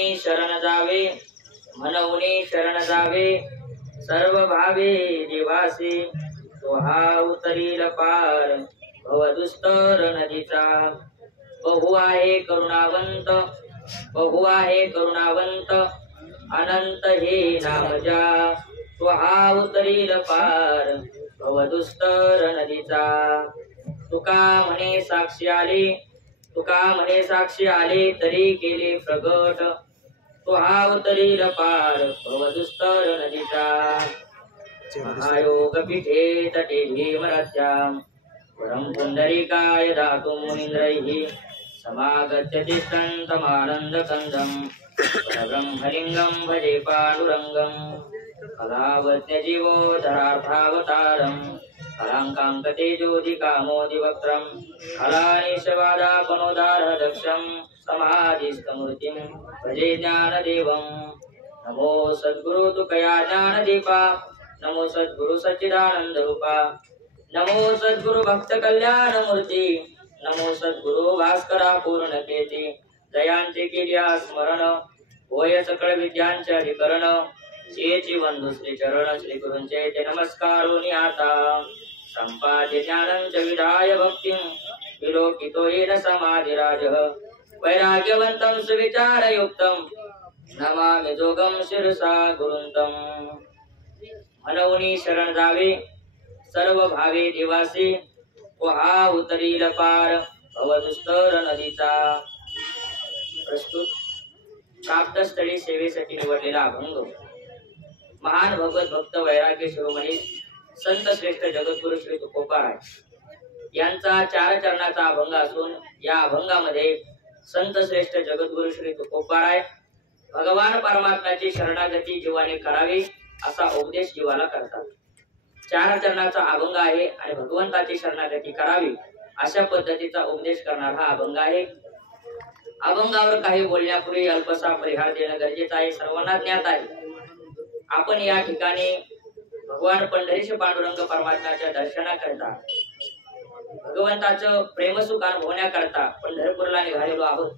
म्हणवनी शरण जावे, म्हणवनी शरण जावे, सर्व भावे देवासी, तो हा उतरील पार भवदुस्तर नदीचा। बहु आहे करुणावंत, बहु आहे करुणावंत, अनंत हे नामजा, तो हा उतरील पार भवदुस्तर नदीचा। तुका म्हणे साक्षी आले, तुका म्हणे साक्षी आले, तरी केले प्रगट, तो हा उतरील पार भवदुस्तर नदीचा। महायोग पीठे तटे भीमराज्यां, परम पुंडरीकाय दातुं मुनींद्रैः, समागत्य तिष्ठन्तमानन्दकन्दं, परब्रह्मलिङ्गं भजे पाण्डुरङ्गं। कलावज्ञजीवोद्धरार्थावतारं, कलाङ्काङ्कतेजोदिकामोदिवक्त्रं, कलानिशवादापनोदारदक्षं, समाधिस्थमूर्तिं भजे ज्ञानदेवं। नमो सद्गुरु तुकया ज्ञानदीपा, नमो सद्गुरु सच्चिदानंद रूपा, नमो सद्गुरु भक्त कल्याण मूर्ती, नमो सद्गुरु भास्करा पूर्ण केती। जयांचे केल्या स्मरण, होय सकळ विद्यांचे अधिकरण, श्रीची बंधू श्री चरण, श्री गुरूंचे ते नमस्कारोनी आता। संपाद्य ज्ञानं च विधाय भक्तिं, विलोकितो येन समाधिराजः, वैराग्यवन्तं सुविचारयुक्तं, नमामि जोगं शिरसा गुरुंतं। म्हणवनी शरण जावे, सर्व भावे देवासी, तो हा उतरील पार भवदुस्तर नदीचा। प्रस्तुत प्राप्तस्थळी सेवेसाठी निवडलेला अभंग महान भगवत भक्त वैराग्य शिरोमणी संत श्रेष्ठ जगद्गुरु श्री तुकोबाराय यांचा 4 चरणाचा अभंग असून या अभंगामध्ये संत श्रेष्ठ जगद्गुरु श्री तुकोबाराय भगवान परमात्म्याची शरणागती जीवाने करावी असा उपदेश जीवाला करतात। 4 चरणाचा अभंग आहे आणि भगवंताची शरणागती करावी अशा पद्धतीचा उपदेश करणारा हा अभंग आहे। अभंगावर काही बोलण्यापूर्वी अल्पसा परिहार देणं गरजेचं आहे। सर्वांना ज्ञात आहे आपण या ठिकाणी भगवान पंढरीचे पांडुरंग परमात्म्याच्या दर्शनाकरता भगवंताचं प्रेमसुख अनुभवण्याकरता पंढरपूरला निघालेलो आहोत।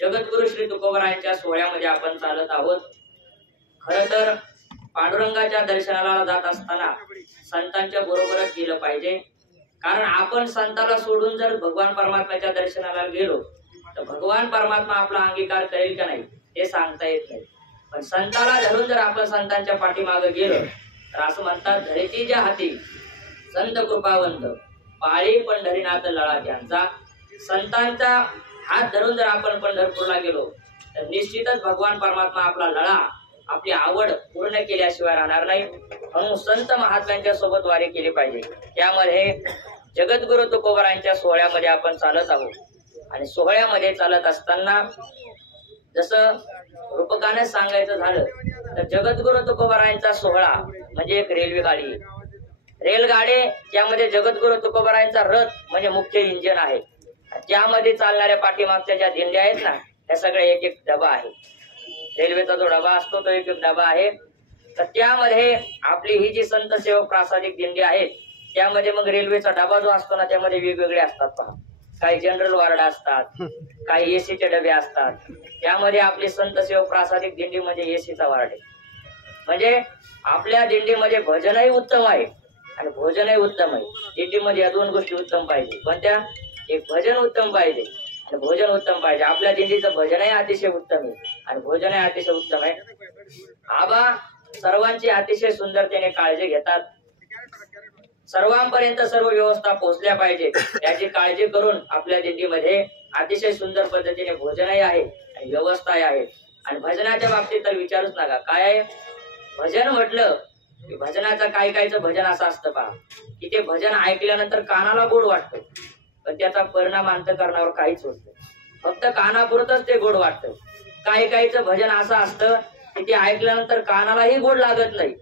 जगद्गुरु श्री तुकोबारायांच्या सोहळ्यामध्ये आपण चालत आहोत। खरं तर पांडुरंगाच्या दर्शनाला जात असताना संतांच्या बरोबरच गेलं पाहिजे, कारण आपण संताला सोडून जर भगवान परमात्म्याच्या दर्शनाला गेलो तर भगवान परमात्मा आपला अंगीकार करेल का नाही हे सांगता येत नाही। पण संताला धरून जर आपण संतांच्या पाठीमागे गेलो तर असं म्हणतात, धरेतीच्या हाती संत कृपावंत, पाळी पंढरीनाथ लळा त्यांचा। संतांचा हात धरून जर आपण पंढरपूरला गेलो तर निश्चितच भगवान परमात्मा आपला लळा, आपली आवड पूर्ण केल्याशिवाय राहणार नाही। म्हणून संत महात्म्यांच्या सोबत वारी केली पाहिजे। त्यामध्ये जगद्गुरु तुकोबारायांच्या सोहळ्यामध्ये आपण चालत आहोत आणि सोहळ्यामध्ये चालत असताना जसं रूपकाने सांगायचं झालं तर जगद्गुरु तुकोबारायांचा सोहळा म्हणजे एक रेल्वे गाडी। रेलगाडी त्यामध्ये जगद्गुरु तुकोबारायांचा रथ म्हणजे मुख्य इंजिन आहे। त्यामध्ये चालणाऱ्या पाठीमागच्या ज्या दिंड्या आहेत ना त्या सगळ्या एक एक डबा आहे। रेल्वेचा जो डबा असतो तो एक एक डबा आहे। तर त्यामध्ये आपली ही जी संत सेवक प्रासादिक दिंडी आहे त्यामध्ये मग रेल्वेचा डबा जो असतो ना त्यामध्ये वेगवेगळे असतात पहा। काही जनरल वार्ड असतात, काही एसीचे डबे असतात। त्यामध्ये आपली संत सेवक प्रासादिक दिंडी म्हणजे एसीचा वार्ड आहे। म्हणजे आपल्या दिंडीमध्ये भजनही उत्तम आहे आणि भोजनही उत्तम आहे। दिंडीमध्ये या 2 गोष्टी उत्तम पाहिजे। पण त्या एक भजन उत्तम पाहिजे आणि भोजन उत्तम पाहिजे। आपल्या दिंडीचं भजनही अतिशय उत्तम आहे आणि भोजनही अतिशय उत्तम आहे। आबा सर्वांची अतिशय सुंदरतेने काळजी घेतात। सर्वांपर्यंत सर्व व्यवस्था पोहोचल्या पाहिजे याची काळजी करून आपल्या दिंडीमध्ये अतिशय सुंदर पद्धतीने भोजनही आहे आणि व्यवस्थाही आहे। आणि भजनाच्या बाबतीत तर विचारूच नका। काय आहे भजन म्हटलं की भजनाचं काहीचं भजन असं असतं पहा की ते भजन ऐकल्यानंतर कानाला गोड वाटतं पण त्याचा परिणाम अंतःकरणावर काहीच होत नाही। फक्त कानापुरतच ते गोड वाटतं। काहीचं भजन असं असतं की ते ऐकल्यानंतर कानालाही गोड लागत नाही,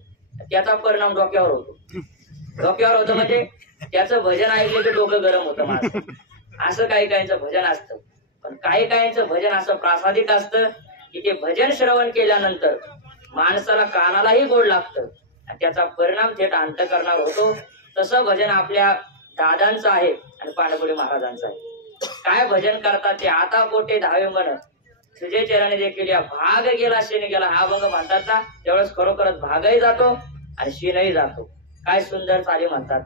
त्याचा परिणाम डोक्यावर होतो। डोक्यावर होतं म्हणजे त्याचं भजन ऐकलं की डोकं गरम होतं माझं। असं काहीचं भजन असतं। पण काहीचं भजन असं प्रासादिक असतं की ते भजन श्रवण केल्यानंतर माणसाला कानालाही गोड लागतं आणि त्याचा परिणाम थेट अंतःकरणावर होतो। तसं भजन आपल्या दादांचं आहे आणि पांडुपुरी महाराजांचं आहे। काय भजन करतात ते, आता कोठे धावे मन तुझे चरणी देखील या भाग गेला शीन गेला हा अभंग म्हणतात ना, त्यावेळेस खरोखरच भागही जातो आणि शीनही जातो. काय सुंदर चाली म्हणतात.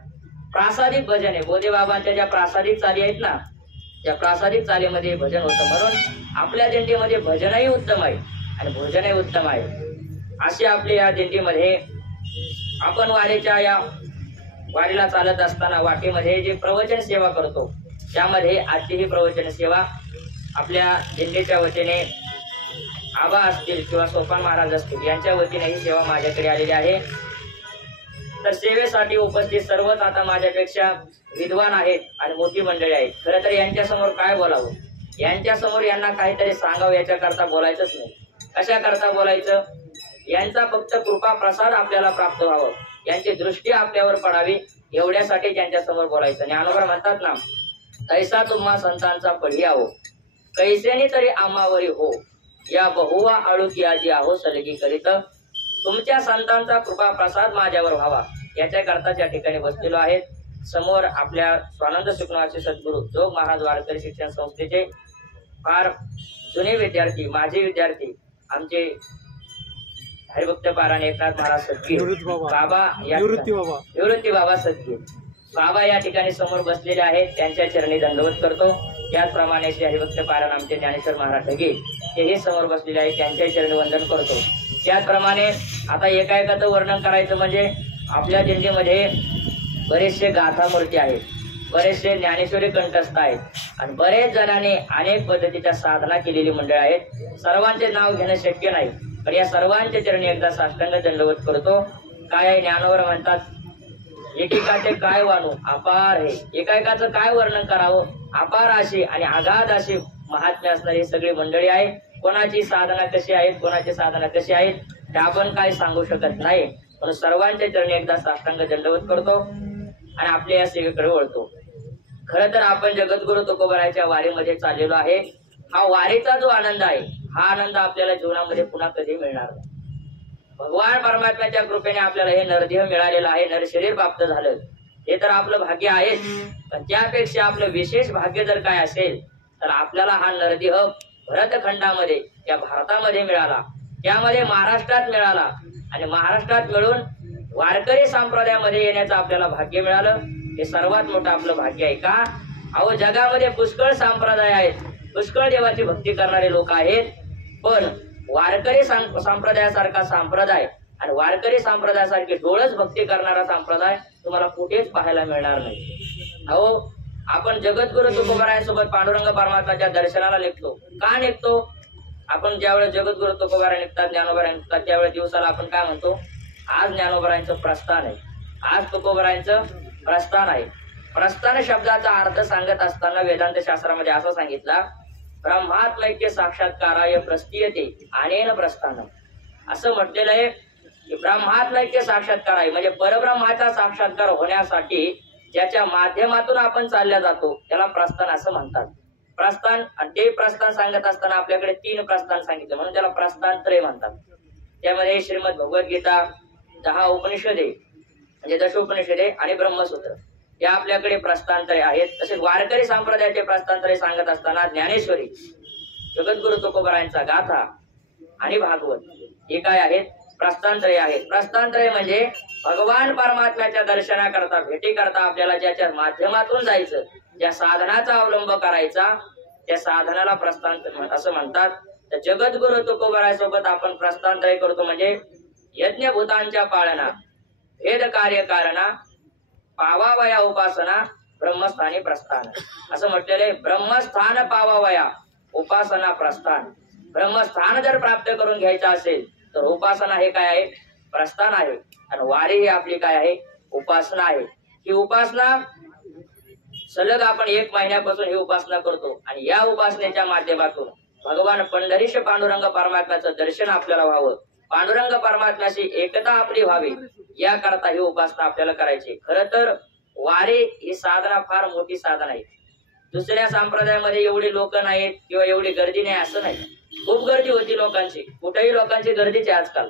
प्रासादिक भजन आहे. बोधे बाबांच्या ज्या प्रासादिक चाली आहेत ना, त्या प्रासादिक चालीमध्ये भजन होतं. म्हणून आपल्या दिंडीमध्ये भजनही उत्तम आहे आणि भोजनही उत्तम आहे. अशी आपली या दिंडीमध्ये आपण या वारीला चालत असताना वाटेमध्ये जे प्रवचन सेवा करतो, त्यामध्ये आजची ही प्रवचन सेवा आपल्या दिंडीच्या वतीने आबा असतील किंवा सोपान महाराज असतील यांच्या वतीने ही सेवा माझ्याकडे आलेली आहे. तर सेवेसाठी उपस्थित सर्वच आता माझ्यापेक्षा विद्वान आहेत आणि मोठी मंडळी आहेत. खरं तर यांच्या समोर काय बोलावं, यांच्या समोर यांना काहीतरी सांगावं याच्याकरता बोलायचंच नाही. कशा करता बोलायचं, यांचा फक्त कृपा प्रसाद आपल्याला प्राप्त व्हावं, यांची दृष्टी आपल्यावर पडावी एवढ्यासाठी त्यांच्या समोर बोलायचं. ज्ञानोबा म्हणतात ना, तैसा तुम्हा संतांचा पढी आहो, कैसेनी तरी आम्हावरी हो, या बहुवा आळुकी आजी आहो सलगी करीत. तुमच्या संतांचा कृपा प्रसाद माझ्यावर व्हावा याच्याकरता या ठिकाणी बसलेलो आहेत. समोर आपल्या स्वानंद सुखनाचे सद्गुरू जोग महाराज वारकरी शिक्षण संस्थेचे फार जुने विद्यार्थी, माजी विद्यार्थी, आमचे हरिभक्त पारायण एकनाथ महाराज सदगीर बाबा, निवृत्ती बाबा सदगीर बाबा या ठिकाणी समोर बसलेले आहेत. त्यांच्या चरणी दंडवत करतो. त्याचप्रमाणे श्री हरिभक्त पारायण आमचे ज्ञानेश्वर महाराज ढगे हेही समोर बसलेले आहेत, त्यांच्या चरणी वंदन करतो. त्याचप्रमाणे आता एकाएकाचं वर्णन करायचं म्हणजे आपल्या दिंडीमध्ये बरेचसे गाथा मूर्ती आहेत, बरेचसे ज्ञानेश्वरी कंठस्थ आहेत आणि बरेच जणांनी अनेक पद्धतीच्या साधना केलेली मंडळ आहेत. सर्वांचे नाव घेणं शक्य नाही, पण या सर्वांच्या चरणी एकदा साष्टांग दंडवत करतो. काय आहे, ज्ञानोबर म्हणतात, एकेकाचे काय वाणू अपार आहे, एकाएकाचं काय वर्णन करावं, अपार अशी आणि आगाध अशी महात्म्य असणारी सगळी मंडळी आहे. कोणाची साधना कशी आहेत, कोणाची साधना कशी आहेत ते आपण काय सांगू शकत नाही, पण सर्वांच्या चरणी एकदा साष्टांग दंडवत करतो आणि आपल्या या सेवेकडे वळतो. खरं तर आपण जगद्गुरु तुकोबारायच्या वारीमध्ये चाललेलो आहे. हा वारीचा जो आनंद आहे, हा आनंद आपल्याला जीवनामध्ये पुन्हा कधी मिळणार नाही. भगवान परमात्म्याच्या कृपेने आपल्याला हे नरदेह मिळालेलं आहे, नरशरीर प्राप्त झालं, हे तर आपलं भाग्य आहेच. पण त्यापेक्षा आपलं विशेष भाग्य जर काय असेल तर आपल्याला हा नरदेह भरतखंडामध्ये या भारतामध्ये मिळाला, त्यामध्ये महाराष्ट्रात मिळाला आणि महाराष्ट्रात मिळून वारकरी संप्रदायामध्ये येण्याचं आपल्याला भाग्य मिळालं. हे सर्वात मोठं आपलं भाग्य आहे. का? अहो, जगामध्ये पुष्कळ संप्रदाय आहेत, पुष्कळ देवाची भक्ती करणारे लोक आहेत, पण वारकरी संप्रदायासारखा संप्रदाय आणि वारकरी संप्रदायासारखी डोळस भक्ती करणारा संप्रदाय तुम्हाला कुठेच पाहायला मिळणार नाही. अहो, आपण जगद्गुरु तुकोबारायांसोबत पांडुरंग परमात्म्याच्या दर्शनाला निघतो. का निघतो? आपण ज्यावेळेस जगद्गुरु तुकोबाराय निघतात, ज्ञानोबाराय निघतात, त्यावेळेस दिवसाला आपण काय म्हणतो, आज ज्ञानोबारायांचं प्रस्थान आहे, आज तुकोबारायांचं प्रस्थान आहे. प्रस्थान शब्दाचा अर्थ सांगत असताना वेदांत शास्त्रामध्ये असं सांगितलं, ब्रह्मात्मैक्य साक्षात्काराय प्रस्थीयते अनेन प्रस्थानम. असं म्हटलेलं आहे की ब्रह्मात्मैक्य साक्षात्कार आहे म्हणजे परब्रह्माचा साक्षात्कार होण्यासाठी ज्याच्या माध्यमातून आपण चालल्या जातो त्याला प्रस्थान असं म्हणतात. प्रस्थान, आणि ते प्रस्थान सांगत असताना आपल्याकडे 3 प्रस्थान सांगितले म्हणून त्याला प्रस्थानत्रय म्हणतात. त्यामध्ये श्रीमद भगवद्गीता, 10 उपनिषदे म्हणजे दशोपनिषदे आणि ब्रह्मसूत्र या आपल्याकडे प्रस्थानत्रय आहेत. तसेच वारकरी संप्रदायाचे प्रस्थानत्रय सांगत असताना ज्ञानेश्वरी, जगद्गुरु तुकोबारायांचा गाथा आणि भागवत हे काय आहेत, प्रस्थानत्रय आहेत. प्रस्थानत्रय म्हणजे भगवान परमात्म्याच्या दर्शनाकरता, भेटीकरता आपल्याला ज्याच्या माध्यमातून जायचं, ज्या साधनाचा अवलंब करायचा, त्या साधनाला प्रस्थान असं म्हणतात. तर जगद्गुरु तुकोबारायांसोबत आपण प्रस्थानत्रय करतो म्हणजे यज्ञभूतांच्या पाळना, भेद कार्य कारणा, पावावया उपासना, ब्रह्मस्थानी प्रस्थान असं म्हटलेलं आहे. ब्रह्मस्थान पावावया, उपासना प्रस्थान. ब्रह्मस्थान जर प्राप्त करून घ्यायचं असेल तर उपासना हे काय आहे, प्रस्थान आहे. आणि वारी ही आपली काय आहे, उपासना आहे. ही उपासना सलग आपण 1 महिन्यापासून ही उपासना करतो आणि या उपासनेच्या माध्यमातून भगवान पंढरीश पांडुरंग परमात्म्याचं दर्शन आपल्याला व्हावं, पांडुरंग परमात्म्याशी एकता आपली व्हावी, याकरता ही उपासना आपल्याला करायची. खरं तर वारी ही साधना फार मोठी साधना आहे. दुसऱ्या संप्रदायामध्ये एवढी लोक नाहीत किंवा एवढी गर्दी नाही असं नाही. खूप गर्दी होती लोकांची, कुठेही लोकांची गर्दीची आजकाल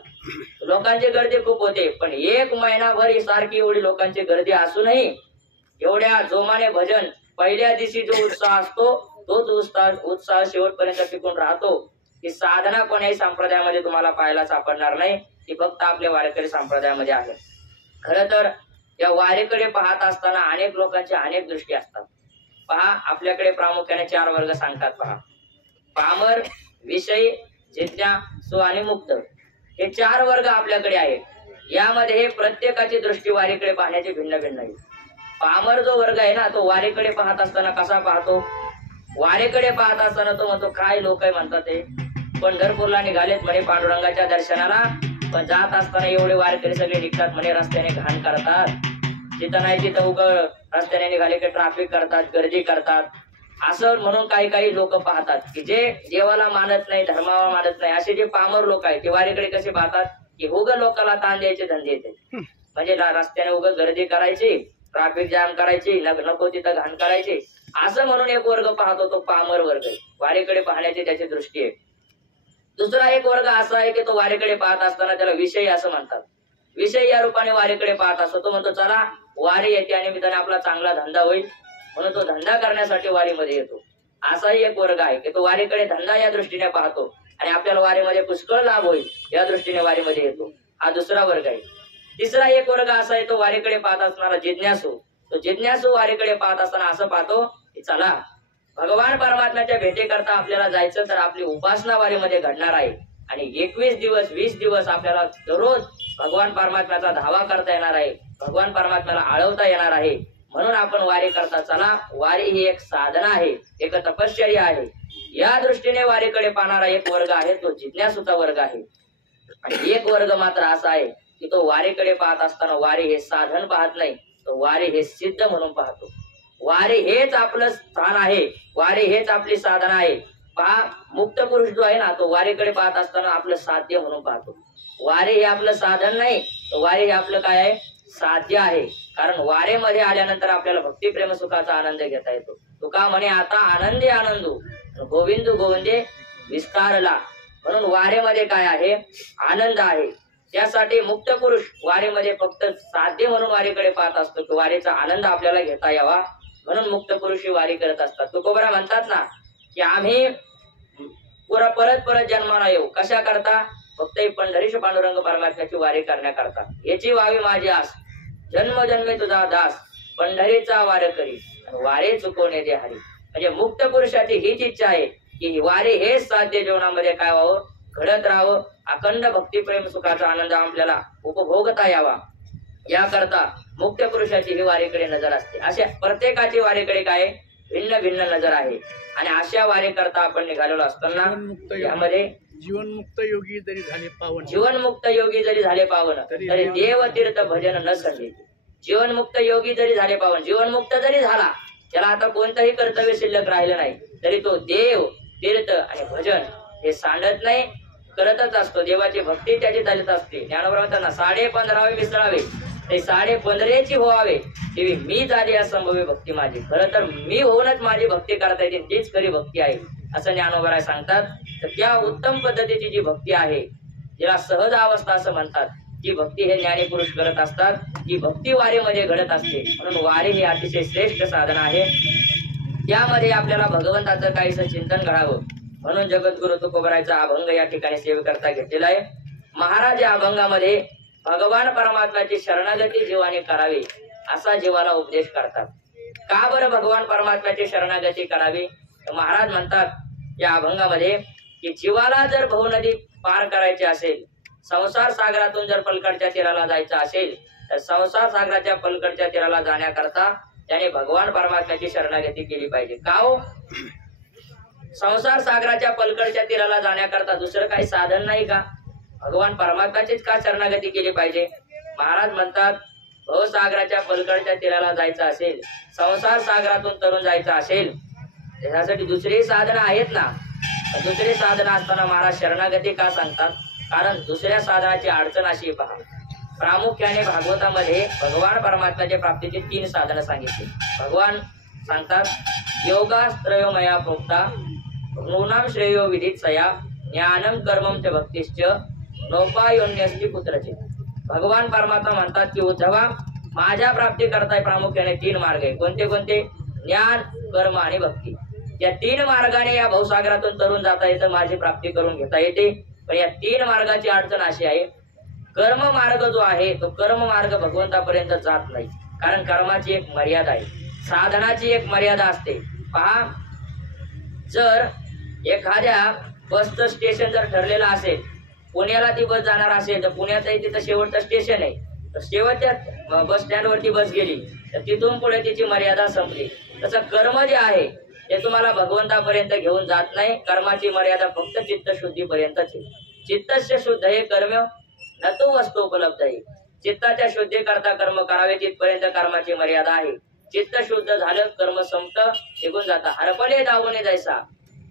लोकांची गर्दी खूप होते. पण 1 महिनाभर ही सारखी एवढी लोकांची गर्दी असूनही एवढ्या जोमाने भजन, पहिल्या दिवशी जो उत्साह असतो तोच उत्साह शेवटपर्यंत टिकून राहतो. की साधना कोण्याही संप्रदायामध्ये तुम्हाला पाहायला सापडणार नाही, ती फक्त आपल्या वारकरी संप्रदायामध्ये आहे. खरं तर या वारीकडे पाहत असताना अनेक लोकांची अनेक दृष्टी असतात. पहा, आपल्याकडे प्रामुख्याने 4 वर्ग सांगतात. पहा, पामर, विषयी, जिज्ञासू आणि मुक्त, हे 4 वर्ग आपल्याकडे आहेत. यामध्ये हे प्रत्येकाची दृष्टी वारीकडे पाहण्याची भिन्न भिन्न आहे. पामर जो वर्ग आहे ना, तो वारीकडे पाहत असताना कसा पाहतो? वारीकडे पाहत असताना तो म्हणतो, काय लोक आहे म्हणतात ते, पंढरपूरला निघालेत म्हणे पांडुरंगाच्या दर्शनाला, पण जात असताना एवढे वारकरी सगळे निघतात म्हणे, रस्त्याने घाण करतात, जिथं नाही तिथं उग रस्त्याने निघाले की ट्रॅफिक करतात, गर्दी करतात, असं म्हणून काही काही लोक पाहतात की जे देवाला मानत नाही, धर्माला मानत नाही, असे जे पामर लोक आहेत ते वारीकडे कसे पाहतात की उग लोकांना ताण द्यायचे धंदे येते. म्हणजे रस्त्याने उग गर्दी करायची, ट्रॅफिक जाम करायची, नको तिथं घाण करायची, असं म्हणून एक वर्ग पाहतो, तो पामर वर्ग आहे. वारीकडे पाहण्याची त्याची दृष्टी आहे. दुसरा एक वर्ग असा आहे की तो वारीकडे पाहत असताना त्याला विषय असं म्हणतात. विषय या रूपाने वारीकडे पाहत असतो. तो म्हणतो, चला वारी येते आणि निमित्ताने आपला चांगला धंदा होईल, म्हणून तो धंदा करण्यासाठी वारीमध्ये येतो. असाही एक वर्ग आहे की तो वारीकडे धंदा या दृष्टीने पाहतो आणि आपल्याला वारीमध्ये पुष्कळ लाभ होईल या दृष्टीने वारीमध्ये येतो. हा दुसरा वर्ग आहे. तिसरा एक वर्ग असा आहे तो वारीकडे पाहत असणारा जिज्ञासू. तो जिज्ञासू वारीकडे पाहत असताना असं पाहतो की चला भगवान परमात्म्याच्या भेटीकरता आपल्याला जायचं, तर आपली उपासना वारीमध्ये घडणार आहे आणि 21 दिवस 20 दिवस आपल्याला दररोज भगवान परमात्म्याचा धावा करता येणार आहे, भगवान परमात्म्याला आळवता येणार आहे, म्हणून आपण वारी करता. चला, वारी ही एक साधना आहे, एक तपश्चर्या आहे. या दृष्टीने वारीकडे पाहणारा एक वर्ग आहे तो जिज्ञासूचा वर्ग आहे. आणि एक वर्ग मात्र असा आहे की तो वारीकडे पाहत असताना वारी हे साधन पाहत नाही, तो वारी हे सिद्ध म्हणून पाहतो. वारी हेच आपलं स्थान आहे, वारी हेच आपली साधना आहे. पहा, मुक्त पुरुष जो आहे ना, तो वारीकडे पाहत असताना आपलं साध्य म्हणून पाहतो. वारी हे आपलं साधन नाही, तर वारी हे आपलं काय आहे? साध्य आहे. कारण वारेमध्ये आल्यानंतर आपल्याला भक्ती प्रेम सुखाचा आनंद घेता येतो. तुका म्हणे, आता आनंदे आनंदू गोविंदू गोविंदे विस्तारला. म्हणून वारेमध्ये काय आहे? आनंद आहे. त्यासाठी मुक्त पुरुष वारीमध्ये फक्त साध्य म्हणून वारीकडे पाहत असतो की वारीचा आनंद आपल्याला घेता यावा, म्हणून मुक्त पुरुष ही वारी करत असतात. तुकोबरा म्हणतात ना की आम्ही परत परत जन्माला येऊ, कशा करता? फक्त पंढरीश पांडुरंग परमात्म्याची वारी करण्याकरता. याची व्हावी माझी आस, जन्मजन्मे तुझा दास, पंढरीचा वार करी वारे चुकवणे दे हरी. म्हणजे मुक्त पुरुषाची हीच इच्छा आहे की वारी हेच साध्य जीवनामध्ये काय व्हावं, घडत राहावं, अखंड भक्ती प्रेम सुखाचा आनंद आपल्याला उपभोगता यावा, याकरता मुक्त पुरुषाची ही वारीकडे नजर असते. अशा प्रत्येकाची वारीकडे काय भिन्न भिन्न नजर आहे. आणि अशा वारी करता आपण निघालेलो असताना यामध्ये जीवनमुक्त योगी जरी झाले पावन, जीवनमुक्त योगी जरी झाले पावन, तरी देव तीर्थ भजन न संधी. जीवनमुक्त योगी जरी झाले पावन, जीवनमुक्त जरी झाला, त्याला आता कोणतंही कर्तव्य शिल्लक राहिलं नाही, तरी तो देव तीर्थ आणि भजन हे सांडत नाही, करतच असतो. देवाची भक्ती त्याची चालत असते. ज्ञानोबा म्हणतात, 15.5 मिसळावे ते 15.5 व्हावे, तेवी मी झाली असंभवी भक्ती माझी. खरं तर मी होऊनच माझी भक्ती करता येते, तीच खरी भक्ती आहे असं ज्ञानोबा सांगतात. तर त्या उत्तम पद्धतीची जी भक्ती आहे, जिला सहज अवस्था असं म्हणतात, ती भक्ती हे ज्ञानी पुरुष करत असतात. ती भक्ती वारीमध्ये घडत असते. म्हणून वारी ही अतिशय श्रेष्ठ साधन आहे. त्यामध्ये आपल्याला भगवंताचं काहीसं चिंतन घडावं म्हणून जगद्गुरु तुकोबरायचा अभंग या ठिकाणी सेवेकरता घेतलेला आहे. महाराज या अभंगामध्ये भगवान परमात्म्याची शरणागती जीवाने करावी असा जीवाला उपदेश करतात. का बरं भगवान परमात्म्याची शरणागती करावी? महाराज म्हणतात या अभंगामध्ये की जीवाला जर भव नदी पार करायची असेल, संसार सागरातून जर पलकडच्या तीराला जायचं असेल, तर संसार सागराच्या पलकडच्या तीराला जाण्याकरता त्याने भगवान परमात्म्याची शरणागती केली पाहिजे. का हो? संसार सागराच्या पलकडच्या तीराला जाण्याकरता दुसरं काही साधन नाही का? भगवान परमात्म्याचीच का शरणागती केली पाहिजे? महाराज म्हणतात, भवसागराच्या पलकडच्या तीराला जायचं असेल, संसार सागरातून तरुण जायचं असेल, त्यासाठी दुसरी साधनं आहेत ना. दुसरी साधनं असताना महाराज शरणागती का सांगतात? कारण दुसऱ्या साधनाची अडचण अशी पहा. प्रामुख्याने भागवतामध्ये भगवान परमात्म्याच्या प्राप्तीची 3 साधनं सांगितली. भगवान सांगतात, योगास्त्रयोमया प्रोक्ता नूनाम श्रेयो विदित सया ज्ञानम कर्मम च भक्तिश्च नोपायोन्यस्ति पुत्रचे. भगवान परमात्मा म्हणतात की उद्धवा, माझ्या प्राप्ती करताय प्रामुख्याने 3 मार्ग आहे. कोणते कोणते? ज्ञान, कर्म आणि भक्ती. या 3 मार्गाने या भवसागरातून तरुण जाता येतं, माझी प्राप्ती करून घेता येते. पण या 3 मार्गाची अडचण अशी आहे, कर्म मार्ग जो आहे तो कर्म मार्ग भगवंतापर्यंत जात नाही. कारण कर्माची एक मर्यादा आहे, साधनाची एक मर्यादा असते. पहा, जर एखाद्या बसचं स्टेशन जर ठरलेलं असेल, पुण्याला ती बस जाणार असेल तर पुण्यातही तिथं शेवटचं स्टेशन आहे, तर शेवटच्या बस स्टँड वरती बस गेली तर तिथून पुढे तिची मर्यादा संपली. तसं कर्म जे आहे ते तुम्हाला भगवंतापर्यंत घेऊन जात नाही. कर्माची मर्यादा फक्त चित्तशुद्धीपर्यंतच आहे. चित्तस्य शुद्ध हे कर्म न तो वस्तू उपलब्ध आहे. चित्ताच्या शुद्धी करता कर्म करावे तिथपर्यंत कर्माची मर्यादा आहे. चित्त शुद्ध झालं कर्म संपत, निघून जाता. हरपले दावणे जायचा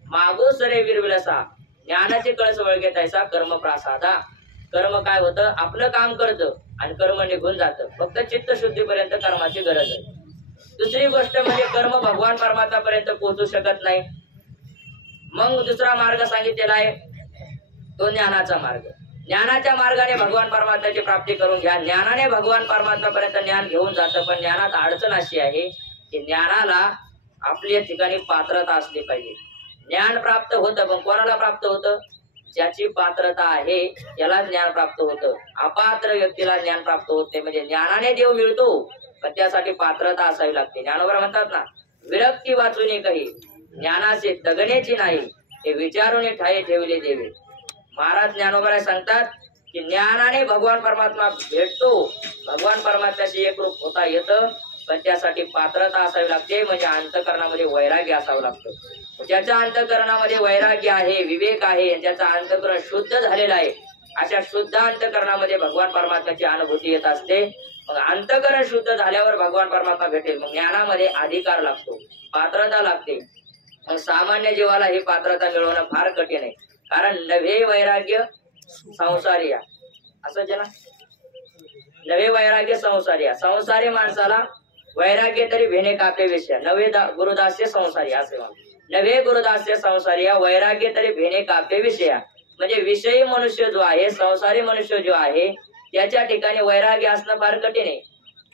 मागो सरे विरविलसा, ज्ञानाची कळस वळगेत जायचा कर्म प्रासादा. कर्म काय होतं, आपलं काम करतं आणि कर्म निघून जातं. फक्त चित्त शुद्धीपर्यंत कर्माची गरज आहे. दुसरी गोष्ट म्हणजे कर्म भगवान परमात्म्यापर्यंत पोहोचू शकत नाही. मग दुसरा मार्ग सांगितलेला आहे तो ज्ञानाचा मार्ग. ज्ञानाच्या मार्गाने भगवान परमात्म्याची प्राप्ती करून घ्या. ज्ञानाने भगवान परमात्म्यापर्यंत ज्ञान घेऊन जातं. पण ज्ञानात अडचण अशी आहे की ज्ञानाला आपल्या ठिकाणी पात्रता असली पाहिजे. ज्ञान प्राप्त होतं, पण कोणाला प्राप्त होतं, ज्याची पात्रता आहे त्याला ज्ञान प्राप्त होतं. अपात्र व्यक्तीला ज्ञान प्राप्त होते. म्हणजे ज्ञानाने देव मिळतो पण त्यासाठी पात्रता असावी लागते. ज्ञानोबा म्हणतात ना, विरक्ती वाचून काही ज्ञानाचे दगण्याची नाही, हे विचारून ठाई ठेवले देवे. महाराज ज्ञानोबा सांगतात की ज्ञानाने भगवान परमात्मा भेटतो, भगवान परमात्म्याशी एकरूप होता येतं, पण त्यासाठी पात्रता असावी लागते. म्हणजे अंतःकरणामध्ये वैराग्य असावं लागतं. ज्याच्या अंतःकरणामध्ये वैराग्य आहे, विवेक आहे, ज्याचा अंतःकरण शुद्ध झालेला आहे, अशा शुद्ध अंतःकरणामध्ये भगवान परमात्म्याची अनुभूती येत असते. मग अंतःकरण शुद्ध झाल्यावर भगवान परमात्मा भेटेल. मग ज्ञानामध्ये अधिकार लागतो, पात्रता लागते. मग सामान्य जीवाला ही पात्रता मिळवणं फार कठीण आहे. कारण नवे वैराग्य संसारिया, असं जे ना, नवे वैराग्य संसारिया. संसारी माणसाला वैराग्य तरी भेणे कापे विषय, नवे गुरुदास्य संसारी असे म्हणतात. नवे गुरुदास्य संसारिया, वैराग्य तरी भेणे कापे विषया. म्हणजे विषयी मनुष्य जो आहे, संसारी मनुष्य जो आहे, त्याच्या ठिकाणी वैराग्य असणं फार कठीण आहे.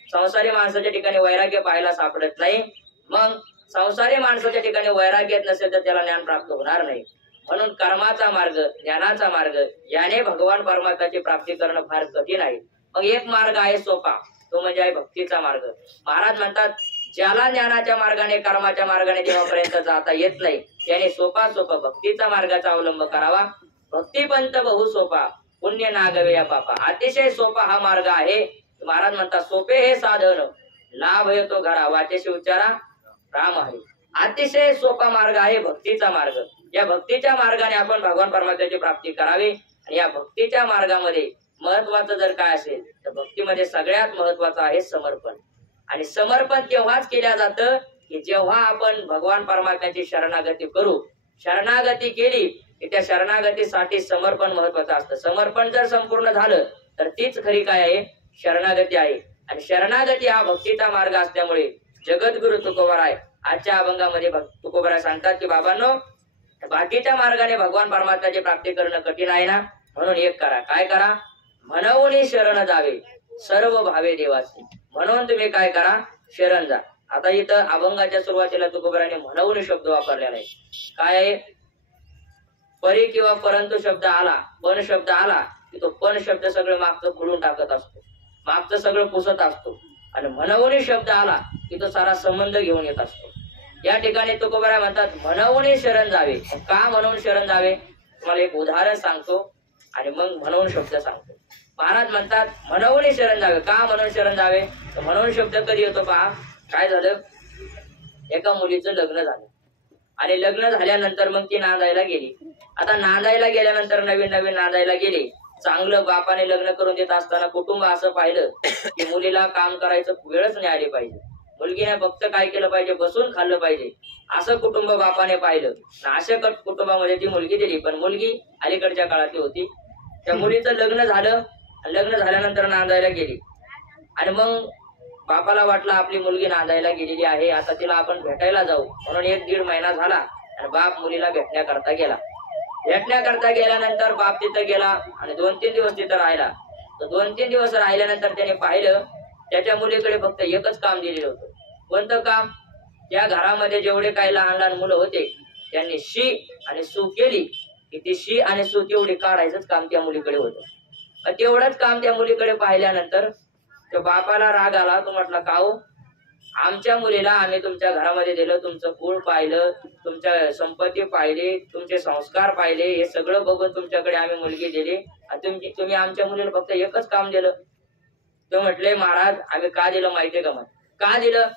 संसारी माणसाच्या ठिकाणी वैराग्य पाहायला सापडत नाही. मग संसारी माणसाच्या ठिकाणी वैराग्य नसेल तर त्याला ज्ञान प्राप्त होणार नाही. म्हणून कर्माचा मार्ग, ज्ञानाचा मार्ग याने भगवान परमात्म्याची प्राप्ती करणं फार कठीण आहे. मग एक मार्ग आहे सोपा, तो म्हणजे आहे भक्तीचा मार्ग. महाराज म्हणतात, ज्याला ज्ञानाच्या मार्गाने कर्माच्या मार्गाने देवापर्यंत जाता येत नाही त्याने सोपा भक्तीचा मार्गाचा अवलंब करावा. भक्तिपंत बहु सोपा, पुण्य नागवे या पापा. अतिशय सोपा हा मार्ग आहे. महाराज म्हणतात, सोपे हे साधन, लाभ येतो घरा, वाचेशी उच्चारा राम हरी. अतिशय सोपा मार्ग आहे भक्तीचा मार्ग. या भक्तीच्या मार्गाने आपण भगवान परमात्म्याची प्राप्ती करावी. आणि या भक्तीच्या मार्गामध्ये महत्वाचं जर काय असेल तर भक्तीमध्ये सगळ्यात महत्वाचं आहे समर्पण. आणि समर्पण तेव्हाच केल्या जातं की जेव्हा आपण भगवान परमात्म्याची शरणागती करू. शरणागती केली की त्या शरणागतीसाठी समर्पण महत्वाचं असतं. समर्पण जर संपूर्ण झालं तर तीच खरी काय आहे, शरणागती आहे. आणि शरणागती हा भक्तीचा मार्ग असल्यामुळे जगद्गुरु तुकोबाराय आजच्या अभंगामध्ये तुकोबाराय सांगतात की बाबांनो, बाकीच्या मार्गाने भगवान परमात्म्याची प्राप्ती करणं कठीण आहे ना, म्हणून एक करा. काय करा, म्हणून शरण जावे सर्व भावे देवाचे. म्हणून तुम्ही काय करा, शरण जा. आता इथं अभंगाच्या सुरुवातीला तुकोबाराने म्हणून शब्द वापरलेला आहे. काय आहे, परी किंवा परंतु शब्द आला, पण शब्द आला की तो पण शब्द सगळं मागचं खुलून टाकत असतो, मागचं सगळं पुसत असतो. आणि म्हणून शब्द आला की तो सारा संबंध घेऊन येत असतो. या ठिकाणी तुकोबाराय म्हणतात म्हणून शरण जावे. का म्हणून शरण जावे, तुम्हाला एक उदाहरण सांगतो आणि मग म्हणून शब्द सांगतो. महाराज म्हणतात म्हणून शरण जावे. का म्हणून शरण जावे, तर म्हणून शब्द कधी येतो पहा. काय झालं, एका मुलीचं लग्न झालं आणि लग्न झाल्यानंतर मग ती नांदायला गेली. आता नांदायला गेल्यानंतर नवीन नांदायला गेली. चांगलं बापाने लग्न करून देत असताना कुटुंब असं पाहिलं की मुलीला काम करायचं वेळच नाही आली पाहिजे. मुलगीने फक्त काय केलं पाहिजे, बसून खाल्लं पाहिजे, असं कुटुंब बापाने पाहिलं. अशा कुटुंबामध्ये ती मुलगी दिली. पण मुलगी अलीकडच्या काळातली होती. त्या मुलीचं लग्न झालं. लग्न झाल्यानंतर नांदायला गेली आणि मग बापाला वाटलं आपली मुलगी नांदायला गेलेली आहे, आता तिला आपण भेटायला जाऊ. म्हणून 1-1.5 महिना झाला आणि बाप मुलीला भेटण्याकरता गेला. भेटण्याकरता गेल्यानंतर बाप तिथं गेला आणि 2-3 दिवस तिथं राहिला. तर 2-3 दिवस राहिल्यानंतर त्याने पाहिलं त्याच्या मुलीकडे फक्त एकच काम दिलेलं होतं. कोणतं काम, त्या घरामध्ये जेवढे काही लहान लहान मुलं होते त्यांनी शी आणि सू केली की ती शी आणि सू तेवढी काढायचंच काम त्या मुलीकडे होतं. तेवढंच काम त्या मुलीकडे पाहिल्यानंतर त्या बापाला राग आला. तो म्हटला, का हो, आमच्या मुलीला आम्ही तुमच्या घरामध्ये दिलं, तुमचं कुळ पाहिलं, तुमच्या संपत्ती पाहिली, तुमचे संस्कार पाहिले, हे सगळं बघून तुमच्याकडे आम्ही मुलगी दिली आणि तुम्ही आमच्या मुलीला फक्त एकच काम दिलं. तो म्हटले, महाराज आम्ही का दिलं माहितीये का? मग का दिलं?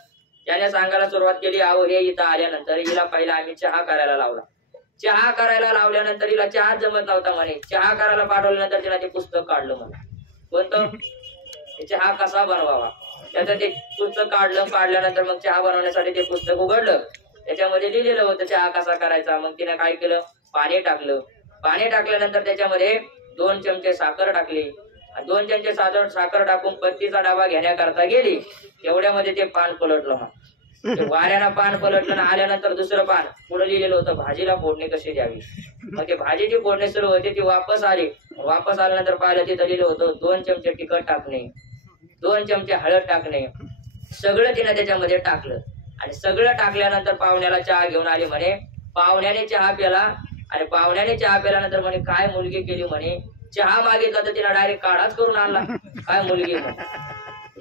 त्याने सांगायला सुरुवात केली, अहो हे इथं आल्यानंतर हिला पहिला आम्ही चहा करायला लावला. चहा करायला लावल्यानंतर हिला चहा जमत नव्हता म्हणे. चहा करायला पाठवल्यानंतर तिला ते पुस्तक काढलं म्हणे. कोणतं? चहा कसा बनवावा त्याचं ते पुस्तक काढल्यानंतर मग चहा बनवण्यासाठी ते पुस्तक उघडलं. त्याच्यामध्ये लिहिलेलं होतं चहा कसा करायचा. मग तिने काय केलं, पाणी टाकलं. पाणी टाकल्यानंतर त्याच्यामध्ये 2 चमचे साखर टाकली. 2 चमचे साखर टाकून पत्तीचा डबा घेण्याकरता गेली. एवढ्यामध्ये ते पान पलटलं. मग वाऱ्यानं पान पलटलं ना, आल्यानंतर दुसरं पान पुढे लिहिलेलं होतं भाजीला फोडणी कशी द्यावी. मग ते भाजीची फोडणी सुरू होती. ती वापस आली. वापस आल्यानंतर पाहिलं तिथं लिहिलं होतं 2 चमचे तिखट टाकणे, 2 चमचे हळद टाकणे. सगळं तिने त्याच्यामध्ये टाकलं आणि सगळं टाकल्यानंतर पाहुण्याला चहा घेऊन आली म्हणे. पाहुण्याने चहा प्याला आणि पाहुण्याने चहा प्याल्यानंतर म्हणे, काय मुलगी केली म्हणे. चहा मागितला तर तिला डायरेक्ट काढाच करून आणला. काय मुलगी म्हणे.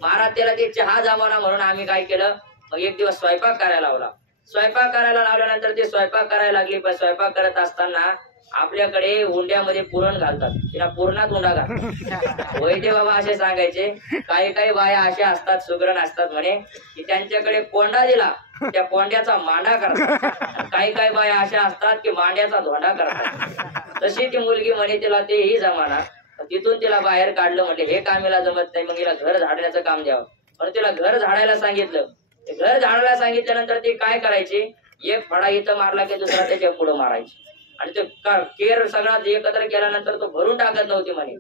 महाराज त्याला ते चहा जमाना म्हणून आम्ही काय केलं, मग एक दिवस स्वयंपाक करायला लावला. स्वयंपाक करायला लावल्यानंतर ते स्वयंपाक करायला लागली. पण स्वयंपाक करत असताना आपल्याकडे उंड्यामध्ये पुरण घालतात. तिला पुरणात उंडा घालतात. वैद्य बाबा असे सांगायचे, काही काही बाया अशा असतात, सुगरण असतात म्हणे, की त्यांच्याकडे कोंडा दिला त्या कोंड्याचा मांडा करतात. काही काही बाया अशा असतात की मांड्याचा धोंडा करतात. तशी ती मुलगी म्हणे, तिला तेही जमाना. तिथून तिला बाहेर काढलं. म्हणजे हे कामीला जमत नाही, मग तिला घर झाडण्याचं काम द्यावं म्हणून तिला घर झाडायला सांगितलं. घर झाडायला सांगितल्यानंतर ती काय करायची, एक फडा इथं मारला की दुसरा त्याच्या पुढे मारायची आणि ते केर सगळा एकत्र केल्यानंतर तो भरून टाकत नव्हती म्हणे.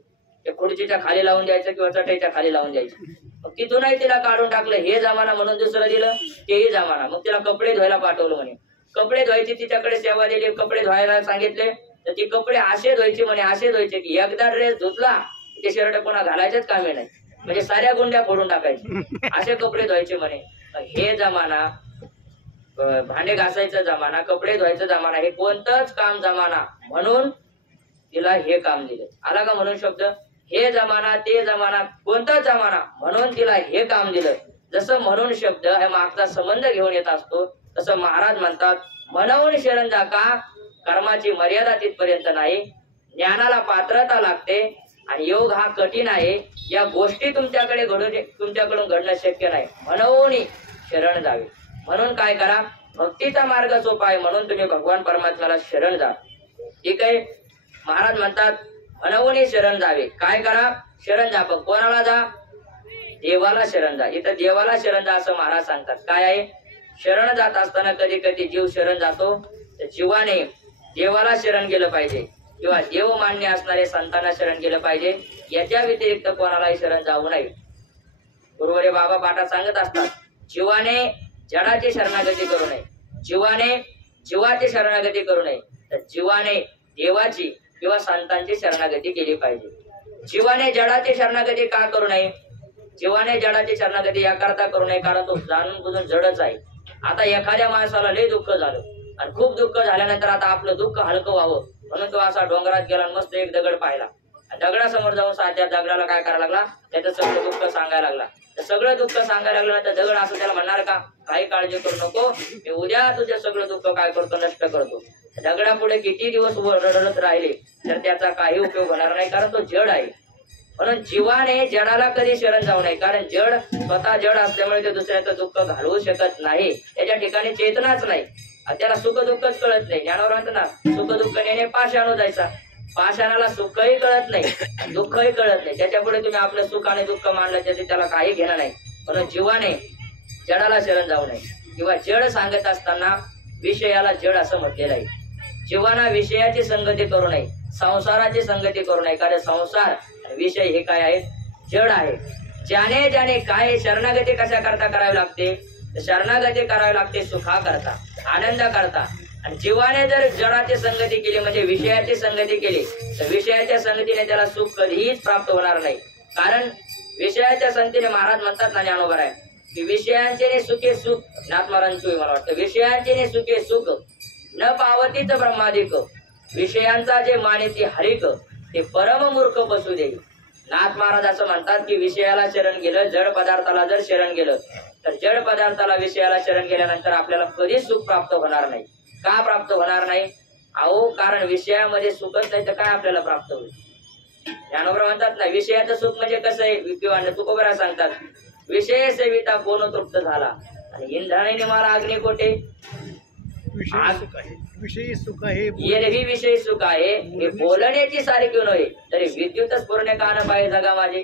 ते खुर्चीच्या खाली लावून द्यायचं किंवा चटईच्या खाली लावून द्यायचं. मग तिथूनही तिला काढून टाकलं. हे जमाना म्हणून दुसरं दिलं, तेही जमाना. मग तिला कपडे धुवायला पाठवलं म्हणे. कपडे धुवायची तिच्याकडे सेवा दिली. कपडे धुवायला सांगितले तर ती कपडे असे धुवायचे म्हणे, असे धुवायचे की एकदा ड्रेस धुतला ते शर्ट कोणा घालायचेच कामे नाही. म्हणजे साऱ्या गुंड्या फोडून टाकायचे असे कपडे धुवायचे म्हणे. हे जमाना, भांडे घासायचा जमाना, कपडे धुवायचा जमाना, हे कोणतंच काम जमाना म्हणून तिला हे काम दिलं. आला का म्हणून शब्द? हे जमाना ते जमाना कोणताच जमाना म्हणून तिला हे काम दिलं. जसं म्हणून शब्द हे मागचा संबंध घेऊन येत असतो, तसं महाराज म्हणतात, म्हणून शरण जा का, कर्माची मर्यादा तिथपर्यंत नाही, ज्ञानाला पात्रता लागते आणि योग हा कठीण आहे. या गोष्टी तुमच्याकडून घडणं शक्य नाही. म्हणून शरण जावे. म्हणून काय करा, भक्तीचा मार्ग सोपा आहे म्हणून तुम्ही भगवान परमात्म्याला शरण जा. ठीक आहे. महाराज म्हणतात म्हणून शरण जावे. काय करा, शरण जा. पण कोणाला जा? देवाला शरण जा. इथं देवाला शरण जा असं महाराज सांगतात. काय आहे, शरण जात असताना कधी कधी जीव शरण जातो. तर जीवाने देवाला शरण गेलं पाहिजे किंवा देव मान्य असणारे संतांना शरण गेलं पाहिजे. याच्या व्यतिरिक्त कोणालाही शरण जाऊ नये. गुरुवारी बाबा पाठात सांगत असतात, जीवाने जडाची शरणागती करू नये, जीवाने जीवाची शरणागती करू नये, तर जीवाने देवाची किंवा संतांची शरणागती केली पाहिजे. जीवाने जडाची शरणागती का करू नये? जीवाने जडाची शरणागती याकरता करू नये कारण तो जाणून बुजून जडच आहे. आता एखाद्या माणसाला लय दुःख झालं आणि खूप दुःख झाल्यानंतर आता आपलं दुःख हलकं व्हावं म्हणून तो असा डोंगरात गेला, मस्त एक दगड पाहिला. दगडासमोर जाऊन साध्या दगडाला काय करायला लागला, त्याचं सगळं दुःख सांगायला लागला. सगळं दुःख सांगायला लागलं तर दगड असं त्याला म्हणणार का, काही काळजी करू नको, मी उद्या तुझं सगळं दुःख काय करतो, नष्ट करतो. दगडापुढे किती दिवस रडत राहिले तर त्याचा काही उपयोग होणार नाही कारण तो जड आहे. म्हणून जीवाने जडाला कधी शरण जाऊ नये कारण जड स्वतः जड असल्यामुळे ते दुसऱ्याचं दुःख घालवू शकत नाही. त्याच्या ठिकाणी चेतनाच नाही. त्याला सुख दुःखच कळत नाही. ज्ञानावर म्हणतो ना, सुख दुःख नेणे पाषाणू जायचा. पाषाणाला सुखही कळत नाही, दुःखही कळत नाही. त्याच्यापुढे तुम्ही आपलं सुख आणि दुःख मानलं त्याचे त्याला काही घेणं नाही. म्हणून जीवाने जडाला शरण जाऊ नये किंवा जड सांगत असताना विषयाला जड असं म्हटलेलं आहे. जीवाना विषयाची संगती करू नये, संसाराची संगती करू नये कारण संसार विषय हे काय आहे, जड आहे. ज्याने ज्याने काय शरणागती कशा करता करावी लागते, शरणागती करावी लागते सुखा करता, आनंद करता. आणि जीवाने जर जडाची संगती केली म्हणजे विषयाची संगती केली तर विषयाच्या संगतीने त्याला सुख कधीच प्राप्त होणार नाही. कारण विषयाच्या संगतीने महाराज म्हणतात ना ज्ञानोबर आहे, की विषयांचे ने सुखे सुख, नाथमारांची मला वाटतं, विषयांचे ने सुखे सुख न पावतीच ब्रह्मादिक, विषयांचा जे माने ती हरिक, ते परम मूर्ख बसू दे. नाथ महाराज असं म्हणतात की विषयाला शरण गेलं, जड पदार्थाला जर शरण गेलं तर जड पदार्थाला विषयाला शरण गेल्यानंतर आपल्याला कधीच सुख प्राप्त होणार नाही. का प्राप्त होणार नाही? अहो, कारण विषयामध्ये सुखच नाही तर काय आपल्याला प्राप्त होईल? ज्ञानोबा म्हणतात ना, विषयाचं सुख म्हणजे कसं आहे, किंवा तुकोबरा सांगतात, विषय सेविता कोण तृप्त झाला आणि इंद्राने मला अग्नी कोठे. विषयी सुख आहे, विषयी सुख आहे, एरवी विषयी सुख आहे, हे बोलण्याची सारखी नव्हे तरी विद्युतच पूर्ण कान पाहिजे जगा माझे.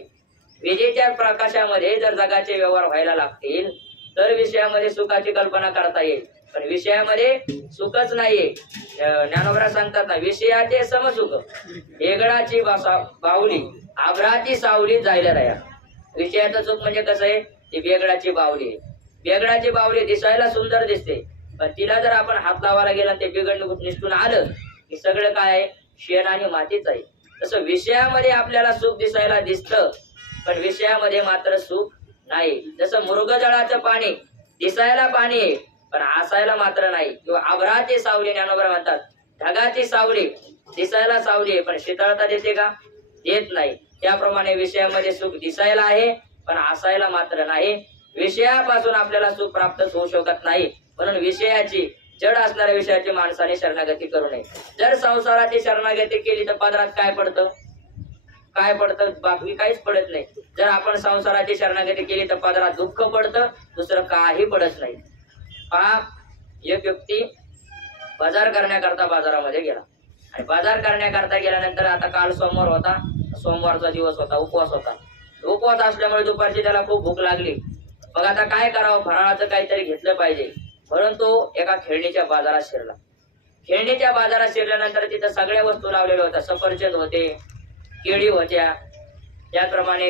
विजेच्या प्रकाशामध्ये जर जगाचे व्यवहार व्हायला लागतील तर विषयामध्ये सुखाची कल्पना करता येईल, पण विषयामध्ये सुखच नाहीये. ज्ञानोबरा सांगतात ना, विषयाचे समसुख वेगळाची बाहुली आभराची सावली जायला राया. विषयाचं सुख म्हणजे कसं आहे, ती वेगळाची बाहुली आहे. वेगळाची बाहुली दिसायला सुंदर दिसते, पण तिला जर आपण हात लावायला गेला ते बिघडणं निष्ठून आलं की सगळं काय आहे, शेण आणि मातीच आहे. तसं विषयामध्ये आपल्याला सुख दिसायला दिसतं, पण विषयामध्ये मात्र सुख नाही. जसं मृगजळाचं पाणी दिसायला पाणी आहे पण हसायला मात्र नाही, किंवा आभराची सावली ज्ञानोबा म्हणतात, ढगाची सावली दिसायला सावली आहे पण शीतळता देते का? देत नाही. त्याप्रमाणे विषयामध्ये सुख दिसायला आहे पण हसायला मात्र नाही. विषयापासून आपल्याला सुख प्राप्त होऊ शकत नाही, म्हणून विषयाची जड असणाऱ्या विषयाची माणसाने शरणागती करू नये. जर संसाराची शरणागती केली तर पदरात काय पडतं? काय पडतं? बाकी काहीच पडत नाही. जर आपण संसाराची शरणागती केली तर पदरात दुःख पडतं, दुसरं काही पडत नाही. पहा, एक व्यक्ती बाजार करण्याकरता बाजारामध्ये गेला आणि बाजार करण्याकरता गेल्यानंतर आता काल सोमवार होता, सोमवारचा दिवस होता, उपवास होता. उपवास असल्यामुळे दुपारची त्याला खूप भूक लागली. मग आता काय करावं, फराळाचं काहीतरी घेतलं पाहिजे, म्हणून तो एका खेळणीच्या बाजारात शिरला. खेळणीच्या बाजारात शिरल्यानंतर तिथं सगळ्या वस्तू लावलेल्या होत्या. सफरचंद होते, केळी होत्या, त्याचप्रमाणे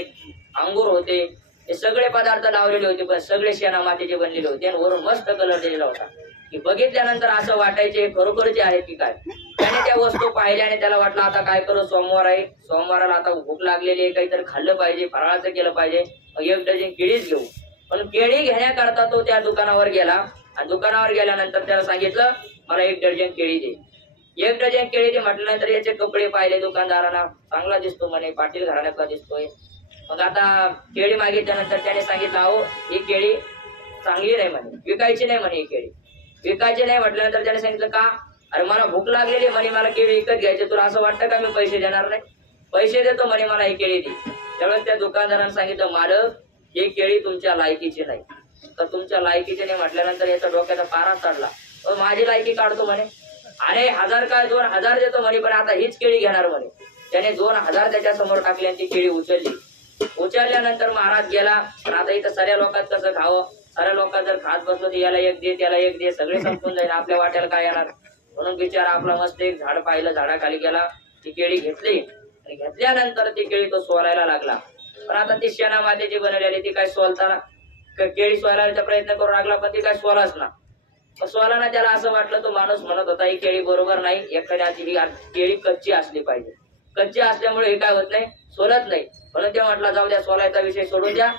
अंगूर होते, हे सगळे पदार्थ लावलेले होते, पण सगळे शेणा मातीचे बनलेले होते आणि वरून मस्त कलर दिलेला होता. की बघितल्यानंतर असं वाटायचे हे खरोखरचे आहेत की काय. त्याने त्या वस्तू पाहिल्या आणि त्याला वाटलं आता काय करू, सोमवार आहे, सोमवाराला आता भूक लागलेली आहे, काहीतरी खाल्लं पाहिजे, फराळाचं केलं पाहिजे, मग एक डझन केळीच घेऊ. पण केळी घेण्याकरता तो त्या दुकानावर गेला आणि दुकानावर गेल्यानंतर त्याला सांगितलं मला 1 डझन केळी दे. 1 डझन केळी दे म्हटल्यानंतर याचे कपडे पाहिले दुकानदारांना, चांगला दिसतो म्हणे, पाटील घराण्यातला दिसतोय. मग आता केळी मागितल्यानंतर त्याने सांगितलं अहो ही केळी चांगली नाही म्हणे, विकायची नाही म्हणे, ही केळी विकायची नाही म्हटल्यानंतर त्याने सांगितलं का? अरे मला भूक लागलेली म्हणे, मला केळी विकत घ्यायची, तुला असं वाटतं का मी पैसे देणार नाही? पैसे देतो म्हणे, मला ही केळी दे. त्यावेळेस त्या दुकानदाराने सांगितलं मालक ही केळी तुमच्या लायकीची नाही. तर तुमच्या लायकीची नाही म्हटल्यानंतर याचा डोक्याचा पारा चढला. माझी लायकी काढतो म्हणे, अरे 1000 काय 2000 देतो म्हणे, पण आता हीच केळी घेणार म्हणे. त्याने 2000 त्याच्या समोर टाकले आणि ती केळी उचलली. उचलल्यानंतर महाराज गेला. पण आता इथं साऱ्या लोकांत कसं खावं, साऱ्या लोकांत जर खात बसलो तर याला एक दे त्याला एक दे, सगळे संपून जाईल, आपल्या वाट्याला काय येणार. म्हणून बिचारा आपला मस्त एक झाड पाहिलं, झाडाखाली गेला, ती केळी घेतली आणि घेतल्यानंतर ती केळी तो सोलायला लागला. पण आता ती शेणा मातीची बनवलेली ती काय सोलताना केळी सोलायचा प्रयत्न करू लागला, पण ती काय सोलाच ना. सोलाना त्याला असं वाटलं, तो माणूस म्हणत होता ही केळी बरोबर नाही, एखाद्याची ही केळी कच्ची असली पाहिजे. कच्ची असल्यामुळे हे काय होत नाही, सोलत नाही. म्हणून ते म्हटलं जाऊ द्या, सोलायचा विषय सोडून द्या,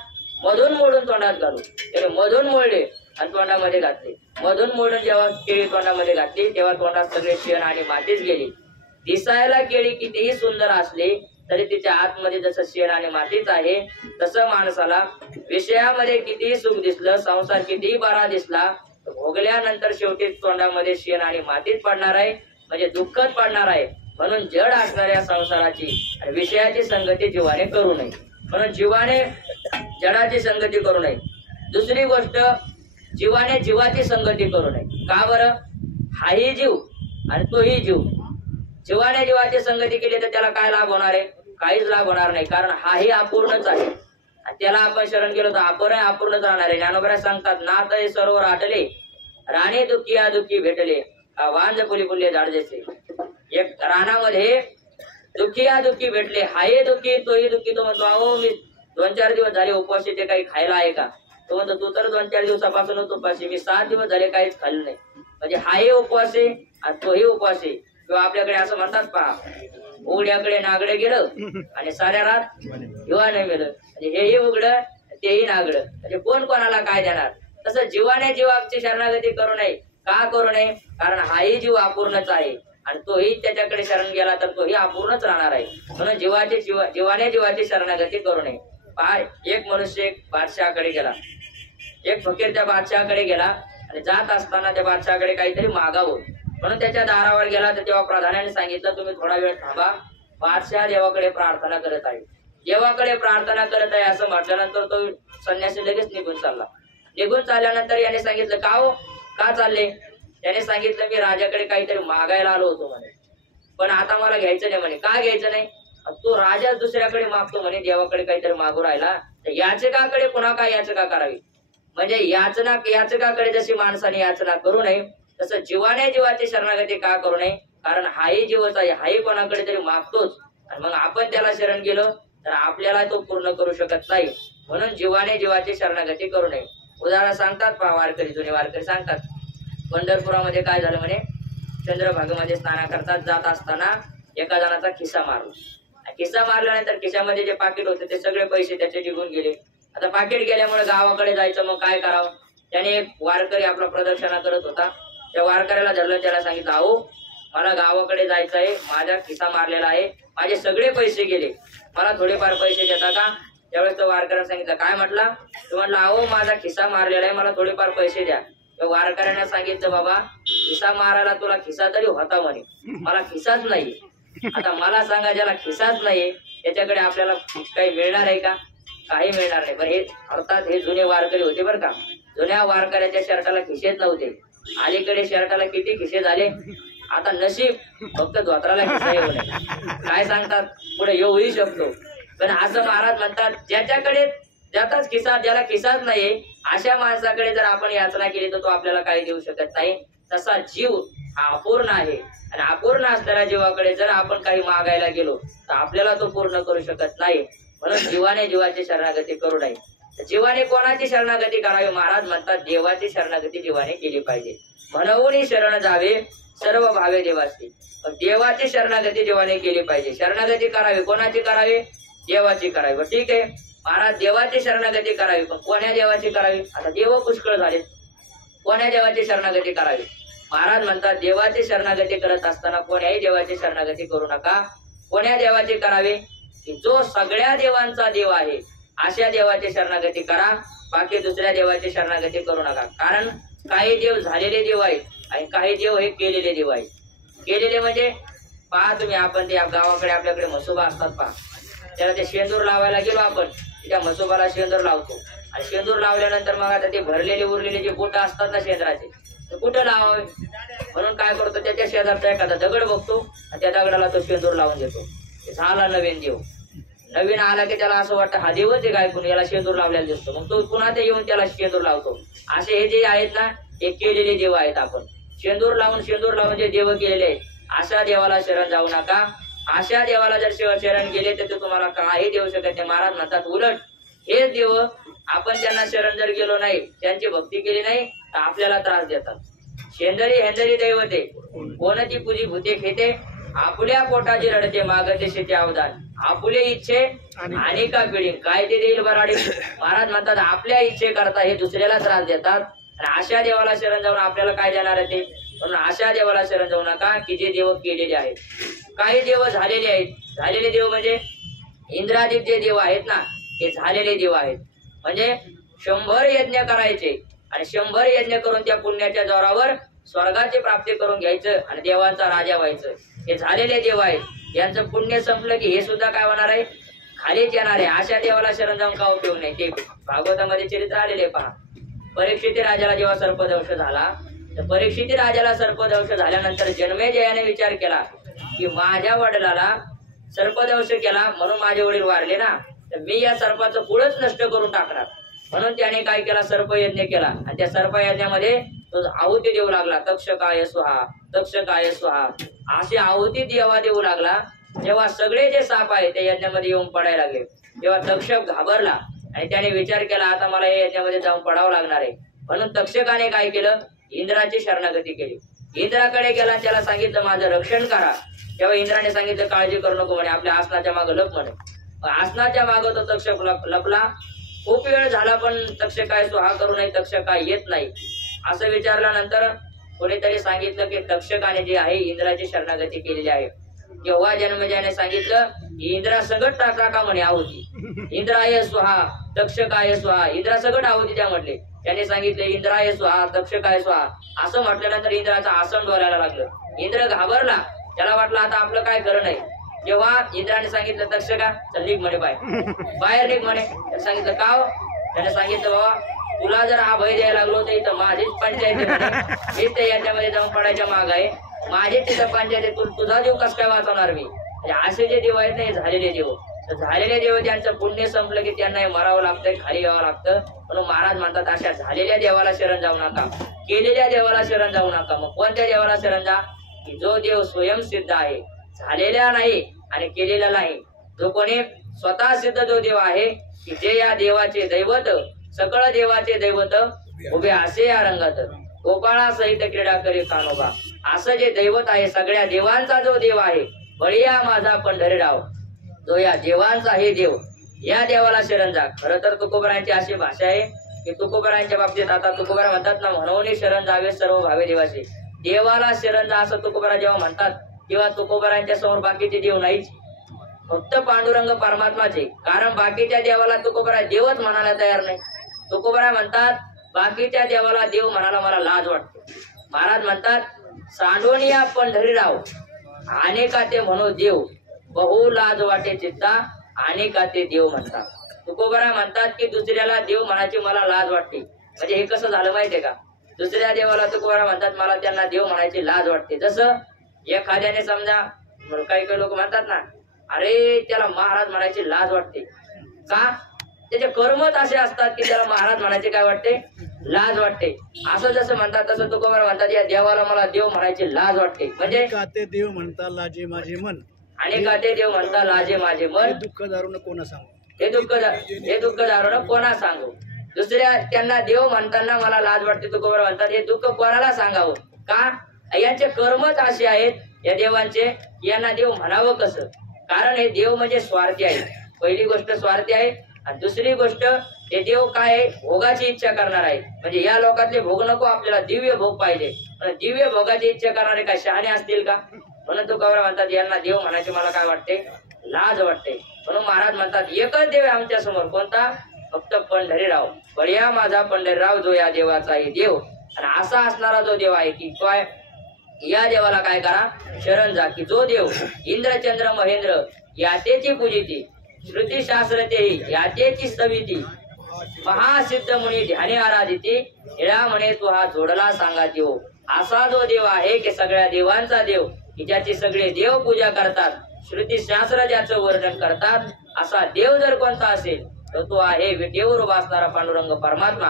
मधून मोडून तोंडात घालू. त्याने मधून मोडले आणि तोंडामध्ये घातले. मधून मोडून जेव्हा केळी तोंडामध्ये घातली तेव्हा तोंडात सगळे शेण आणि मातीच गेली. दिसायला केळी कितीही सुंदर असली तरी तिच्या आतमध्ये जसं शेण आणि मातीच आहे, तसं माणसाला विषयामध्ये कितीही सुख दिसलं, संसार कितीही बरा दिसला, भोगल्यानंतर शेवटी तोंडामध्ये शेण आणि मातीच पडणार आहे, म्हणजे दुःखच पडणार आहे. म्हणून जड असणाऱ्या संसाराची आणि विषयाची संगती जीवाने करू नये. म्हणून जीवाने जडाची संगती करू नये. दुसरी गोष्ट, जीवाने जीवाची संगती करू नये. का बरं? हाही जीव आणि तोही जीव. जीवाने जीवाची संगती केली तर त्याला काय लाभ होणार आहे? काहीच लाभ होणार नाही, कारण हाही अपूर्णच आहे आणि त्याला आपण शरण केलं तर अपूर्णच राहणार आहे. ज्ञानोबा सांगतात, नाथ सरोवर आटले, राणे दुःखी या दुःखी भेटले, वांज फुली फुलले झाड जसे. एक रानामध्ये दुःखी या दुःखी भेटले, हाही दुःखी तोही दुःखी. तो म्हणतो अहो मी 2-4 दिवस झाले उपवासी, ते काही खायला आहे का? तो म्हणतो तू तर 2-4 दिवसापासून उपवासी, मी 7 दिवस झाले काहीच खाल्लं नाही. म्हणजे हाही उपवासी आणि तोही उपवासी. किंवा आपल्याकडे असं म्हणतात पहा, उघड्याकडे नागडे गेलं आणि साऱ्या रात हिवा नाही गेलं. म्हणजे हेही उघड तेही नागड. म्हणजे कोण कोणाला काय देणार. तसं जीवाने जीवाची शरणागती करू नये. का करू नये? कारण हाही जीव अपूर्णच आहे आणि तोही त्याच्याकडे शरण गेला तर तोही अपूर्णच राहणार आहे. म्हणून जीवाने जीवाची शरणागती करू नये. एक मनुष्य एक बादशहाकडे गेला. एक फकीर त्या बादशहाकडे गेला आणि जात असताना त्या बादशहाकडे काहीतरी मागावं म्हणून त्याच्या दारावर गेला. तर तेव्हा प्रधानाने सांगितलं तुम्ही थोडा वेळ थांबा, बादशाह देवाकडे प्रार्थना करत आहे. देवाकडे प्रार्थना करत आहे असं म्हटल्यानंतर तो संन्यासी लगेच निघून चालला. निघून चालल्यानंतर याने सांगितलं का हो, का चालले? त्याने सांगितलं मी राजाकडे काहीतरी मागायला आलो होतो म्हणे, पण आता मला घ्यायचं नाही म्हणे. का घ्यायचं नाही? तो राजा दुसऱ्याकडे मागतो म्हणे, देवाकडे काहीतरी मागू राहिला तर याचकाकडे पुन्हा काय याचका करावी. म्हणजे याचकाकडे जशी माणसाने याचना करू नये तसं जीवाने जीवाची शरणागती का करू नये? कारण हाही जीवच आहे, हाही कोणाकडे तरी मागतोच आणि मग आपण त्याला शरण गेलो तर आपल्याला तो पूर्ण करू शकत नाही. म्हणून जीवाने जीवाची शरणागती करू नये. उदाहरण सांगतात वारकरी, जुने वारकरी सांगतात, पंढरपुरामध्ये काय झालं म्हणे, चंद्रभागेमध्ये स्नान करतात जात असताना एका जणाचा खिस्सा मारला. खिस्सा मारल्यानंतर खिशामध्ये जे पाकिट होते ते सगळे पैसे त्याचे निघून गेले. आता पाकिट गेल्यामुळे गावाकडे जायचं, मग काय करावं? त्याने एक वारकरी आपला प्रदक्षिणा करत होता, त्या वारकऱ्याला धरलं, त्याला सांगितलं अहो मला गावाकडे जायचं आहे, माझा खिस्सा मारलेला आहे, माझे सगळे पैसे गेले, मला थोडेफार पैसे देता का? त्यावेळेस तो वारकऱ्याला सांगितलं काय म्हटला? तो म्हटला अहो माझा खिस्सा मारलेला आहे, मला थोडेफार पैसे द्या. त्या वारकऱ्याने सांगितलं बाबा खिस्सा मारायला तुला खिस्सा तरी होता म्हणे, मला खिस्साच नाही. आता मला सांगा ज्याला खिस्साच नाही त्याच्याकडे आपल्याला काही मिळणार आहे का? काही मिळणार नाही. बरं हे अर्थात हे जुने वारकरी होते बरं का. जुन्या वारकऱ्याच्या शर्टाला खिसेच नव्हते. अलीकडे शर्टाला किती खिसे झाले. आता नशीब फक्त धोत्राला खिसा येऊ नये. काय सांगतात पुढे येऊही शकतो. पण असं महाराज म्हणतात ज्याच्याकडे ज्याचाच खिसा, ज्याला खिसाच नाही अशा माणसाकडे जर आपण याचना केली तर तो आपल्याला काही देऊ शकत नाही. तसा जीव हा अपूर्ण आहे आणि अपूर्ण असणाऱ्या जीवाकडे जर आपण काही मागायला गेलो तर आपल्याला तो पूर्ण करू शकत नाही. म्हणून जीवाने जीवाची शरणागती करू नये. जीवाने कोणाची शरणागती करावी? महाराज म्हणतात देवाची शरणागती जीवाने केली पाहिजे. म्हणून शरण जावे सर्व भावे देवाची. पण देवाची शरणागती जीवाने केली पाहिजे. शरणागती करावी कोणाची करावी? देवाची करावी. ठीक आहे महाराज देवाची शरणागती करावी, पण कोण्या देवाची करावी? आता देव पुष्कळ झाले, कोण्या देवाची शरणागती करावी? महाराज म्हणतात देवाची शरणागती करत असताना कोण्याही देवाची शरणागती करू नका. कोण्या देवाची करावी? की जो सगळ्या देवांचा देव आहे अशा देवाची शरणागती करा, बाकी दुसऱ्या देवाची शरणागती करू नका. कारण काही देव झालेले देव आहेत आणि काही देव हे केलेले देव आहेत. केलेले म्हणजे पहा तुम्ही, आपण ते गावाकडे आपल्याकडे म्हसोबा असतात पहा, त्याला ते शेंदूर लावायला गेलो आपण, त्या म्हसोबाला शेंदूर लावतो आणि शेंदूर लावल्यानंतर मग आता ते भरलेले उरलेले जे बोट असतात ना शेंदराचे ते कुठे लावावे म्हणून काय करतो, त्याच्या शेजारचा एखादा दगड बघतो आणि त्या दगडाला तो शेंदूर लावून देतो. झाला नवीन देव. नवीन आला की त्याला असं वाटतं हा देवच आहे काय, कुणी याला शेंदूर लावलेला दिसतो, मग तो पुन्हा ते येऊन त्याला शेंदूर लावतो. असे हे जे आहेत ना हे केलेले देव आहेत. आपण शेंदूर लावून जे देव केलेले आहेत अशा देवाला शरण जाऊ नका. अशा देवाला जर शरण गेले तर ते तुम्हाला काही देऊ शकत नाही. महाराज म्हणतात उलट हे देव आपण त्यांना शरण जर गेलो नाही, त्यांची भक्ती केली नाही तर आपल्याला त्रास देतात. शेंदरी हेंदरी दैवते कोणती पूजी भूते खेते, आपल्या पोटाची रडते मागते शेती अवदान, आपुले इच्छे आणि का पिढी काय ते देईल बराडी. महाराज म्हणतात आपल्या इच्छे करता हे दुसऱ्याला त्रास देतात आणि अशा देवाला शरण जाऊन आपल्याला काय देणार आहे ते. म्हणून अशा देवाला शरण जाऊ नका की जे देव केलेले आहेत. काही देव झालेले आहेत. झालेले देव म्हणजे इंद्रादिक जे देव आहेत ना ते झालेले देव आहेत. म्हणजे 100 यज्ञ करायचे आणि 100 यज्ञ करून त्या पुण्याच्या जोरावर स्वर्गाची प्राप्ती करून घ्यायचं आणि देवांचा राजा व्हायचं. हे झालेले देव आहेत. यांचं पुण्य संपलं की हे सुद्धा काय होणार आहे, खालीच येणार आहे. अशा देवाला शरण जाऊन का उपयोग नाही. ते भागवतामध्ये चरित्र आलेले पहा. परीक्षिती राजाला जेव्हा सर्पदंश झाला तर परीक्षिती राजाला सर्पदंश झाल्यानंतर जन्मेजयाने विचार केला की माझ्या वडिलाला सर्पदंश केला म्हणून माझे वडील वारले ना, तर मी या सर्पाचं पुढंच नष्ट करून टाकणार. म्हणून त्याने काय केला, सर्पयज्ञ केला आणि त्या सर्पयज्ञामध्ये तो आहुती देऊ लागला. तक्षकाय स्वाहा तक्षकाय स्वाहा अशी आहुती देऊ लागला. जेव्हा सगळे जे साप आहेत त्या यज्ञामध्ये येऊन पडायला लागले तेव्हा तक्षक घाबरला आणि त्याने विचार केला आता मला या यज्ञामध्ये जाऊन पडावं लागणार आहे. म्हणून तक्षकाने काय केलं, इंद्राची शरणागती केली. इंद्राकडे गेला, त्याला सांगितलं माझं रक्षण करा. तेव्हा इंद्राने सांगितलं काळजी करू नको म्हणे, आपल्या आसनाच्या मागे लप म्हणे. आसनाच्या मागे तो तक्षक लपला खूप वेळ झाला पण तक्ष काय सुहा करू नये, तक्ष काय येत नाही असं विचारल्यानंतर कोणीतरी सांगितलं की तक्षकाने जे आहे इंद्राची शरणागती केलेली आहे. तेव्हा जन्मजाने सांगितलं की इंद्रा सगट टाका म्हणे आहुती, इंद्राय स्वाहा तक्षकाय स्वाहा, इंद्रा सगट आहुती त्या म्हटले. त्याने सांगितलं इंद्राय स्वाहा तक्षकाय स्वाहा असं म्हटल्यानंतर इंद्राचं आसन डोलायला लागलं. इंद्र घाबरला, त्याला वाटलं आता आपलं काय खरं नाही. जेव्हा इंद्राने सांगितलं तक्षका चल निघ म्हणे बाहेर निघ म्हणे. सांगितलं का हो? त्याने सांगितलं बाबा तुला जर हा भय द्यायला लागलो तर इथं माझीच पंचायत आहे, मीच ते याच्यामध्ये जाऊन पडायच्या माग आहे, माझे तिथं पंचायत आहे, तुझा देव कस काय वाचवणार मी. म्हणजे असे जे देव आहेत ना हे झालेले देव, तर झालेले देव त्यांचं पुण्य संपलं की त्यांना मरावं लागतंय, खाली यावं लागतं. म्हणून महाराज म्हणतात अशा झालेल्या देवाला शरण जाऊ नका, केलेल्या देवाला शरण जाऊ नका. मग कोणत्या देवाला शरण जा की जो देव स्वयंसिद्ध आहे, झालेला नाही आणि केलेला नाही. जो कोणी स्वतः सिद्ध जो देव आहे की जे या देवाचे दैवत सकळ देवाचे दैवत उभे असे या रंगात गोपाळा सहित क्रीडा करी कानोबा. असं जे दैवत आहे, सगळ्या देवांचा जो देव आहे, बळीया माझा पंढरीराव, जो या देवांचा हे देव, या देवाला शरण जा. खरं तर तुकोबरांची अशी भाषा आहे की तुकोबरांच्या बाबतीत आता तुकोबरा म्हणतात ना, म्हणून शरण जावे सर्व भावे देवाचे. देवाला शरण जा असं तुकोबरा जेव्हा म्हणतात तेव्हा तुकोबरांच्या समोर बाकीचे देव नाहीच, फक्त पांडुरंग परमात्माचे. कारण बाकीच्या देवाला तुकोबरा देवच म्हणायला तयार नाही. तुकोबरा म्हणतात बाकीच्या देवाला देव म्हणायला मला लाज वाटते. महाराज म्हणतात सांडोनिया पंढरीराव अनेका ते म्हणो देव, बहु लाज वाटे चित्ता अनेका ते देव म्हणतात. तुकोबरा म्हणतात की दुसऱ्याला देव म्हणायची मला लाज वाटते. म्हणजे हे कसं झालं माहितीये का, दुसऱ्या देवाला तुकोबरा म्हणतात मला त्यांना देव म्हणायची लाज वाटते. जसं एखाद्याने समजा काही काही लोक म्हणतात ना, अरे त्याला महाराज म्हणायची लाज वाटते का, त्याचे कर्मच असे असतात की त्याला महाराज म्हणायचे काय वाटते, लाज वाटते. असं जसं म्हणतात तसं तुकोबरा म्हणतात या देवाला मला देव म्हणायची लाज वाटते. म्हणजे काते देव म्हणता लाजे माझे मन, आणि काते देव म्हणता लाजे माझे मन, दुःख दारुण कोणा सांगू, हे दुःख दारुण कोणा सांगू. दुसऱ्या त्यांना देव म्हणताना मला लाज वाटते तुकोबरा म्हणतात, हे दुःख कोणाला सांगावं का, यांचे कर्मच असे आहेत या देवांचे, यांना देव म्हणावं कसं. कारण हे देव म्हणजे स्वार्थी आहे. पहिली गोष्ट स्वार्थी आहे आणि दुसरी गोष्ट हे देव काय आहे, भोगाची इच्छा करणार आहे. म्हणजे या लोकातले भोग नको, आपल्याला दिव्य भोग पाहिजे. दिव्य भोगाची इच्छा करणारे काय शहाणे असतील का. म्हणून तुकोबरा म्हणतात यांना देव म्हणायचे मला काय वाटते, लाज वाटते. म्हणून महाराज म्हणतात एकच देव आहे आमच्या समोर, कोणता, फक्त पंढरीराव, बळीया माझा पंढरीराव, जो या देवाचा आहे देव. आणि असा असणारा जो देव आहे की काय, या देवाला काय करा, शरण जा. की जो देव इंद्रचंद्र महेंद्र यातेची पूजिती, श्रुती शास्त्र तेही यातेची स्तविती, महासिद्ध मुनी ध्याने आराधिती, हिळा म्हणे तू हा जोडला सांगा देव. असा जो देव आहे की सगळ्या देवांचा देव, की ज्याची सगळे देव पूजा करतात, श्रुती शास्त्र ज्याचं वर्णन करतात, असा देव जर कोणता असेल तर तो आहे विटेवर वासणारा पांडुरंग परमात्मा.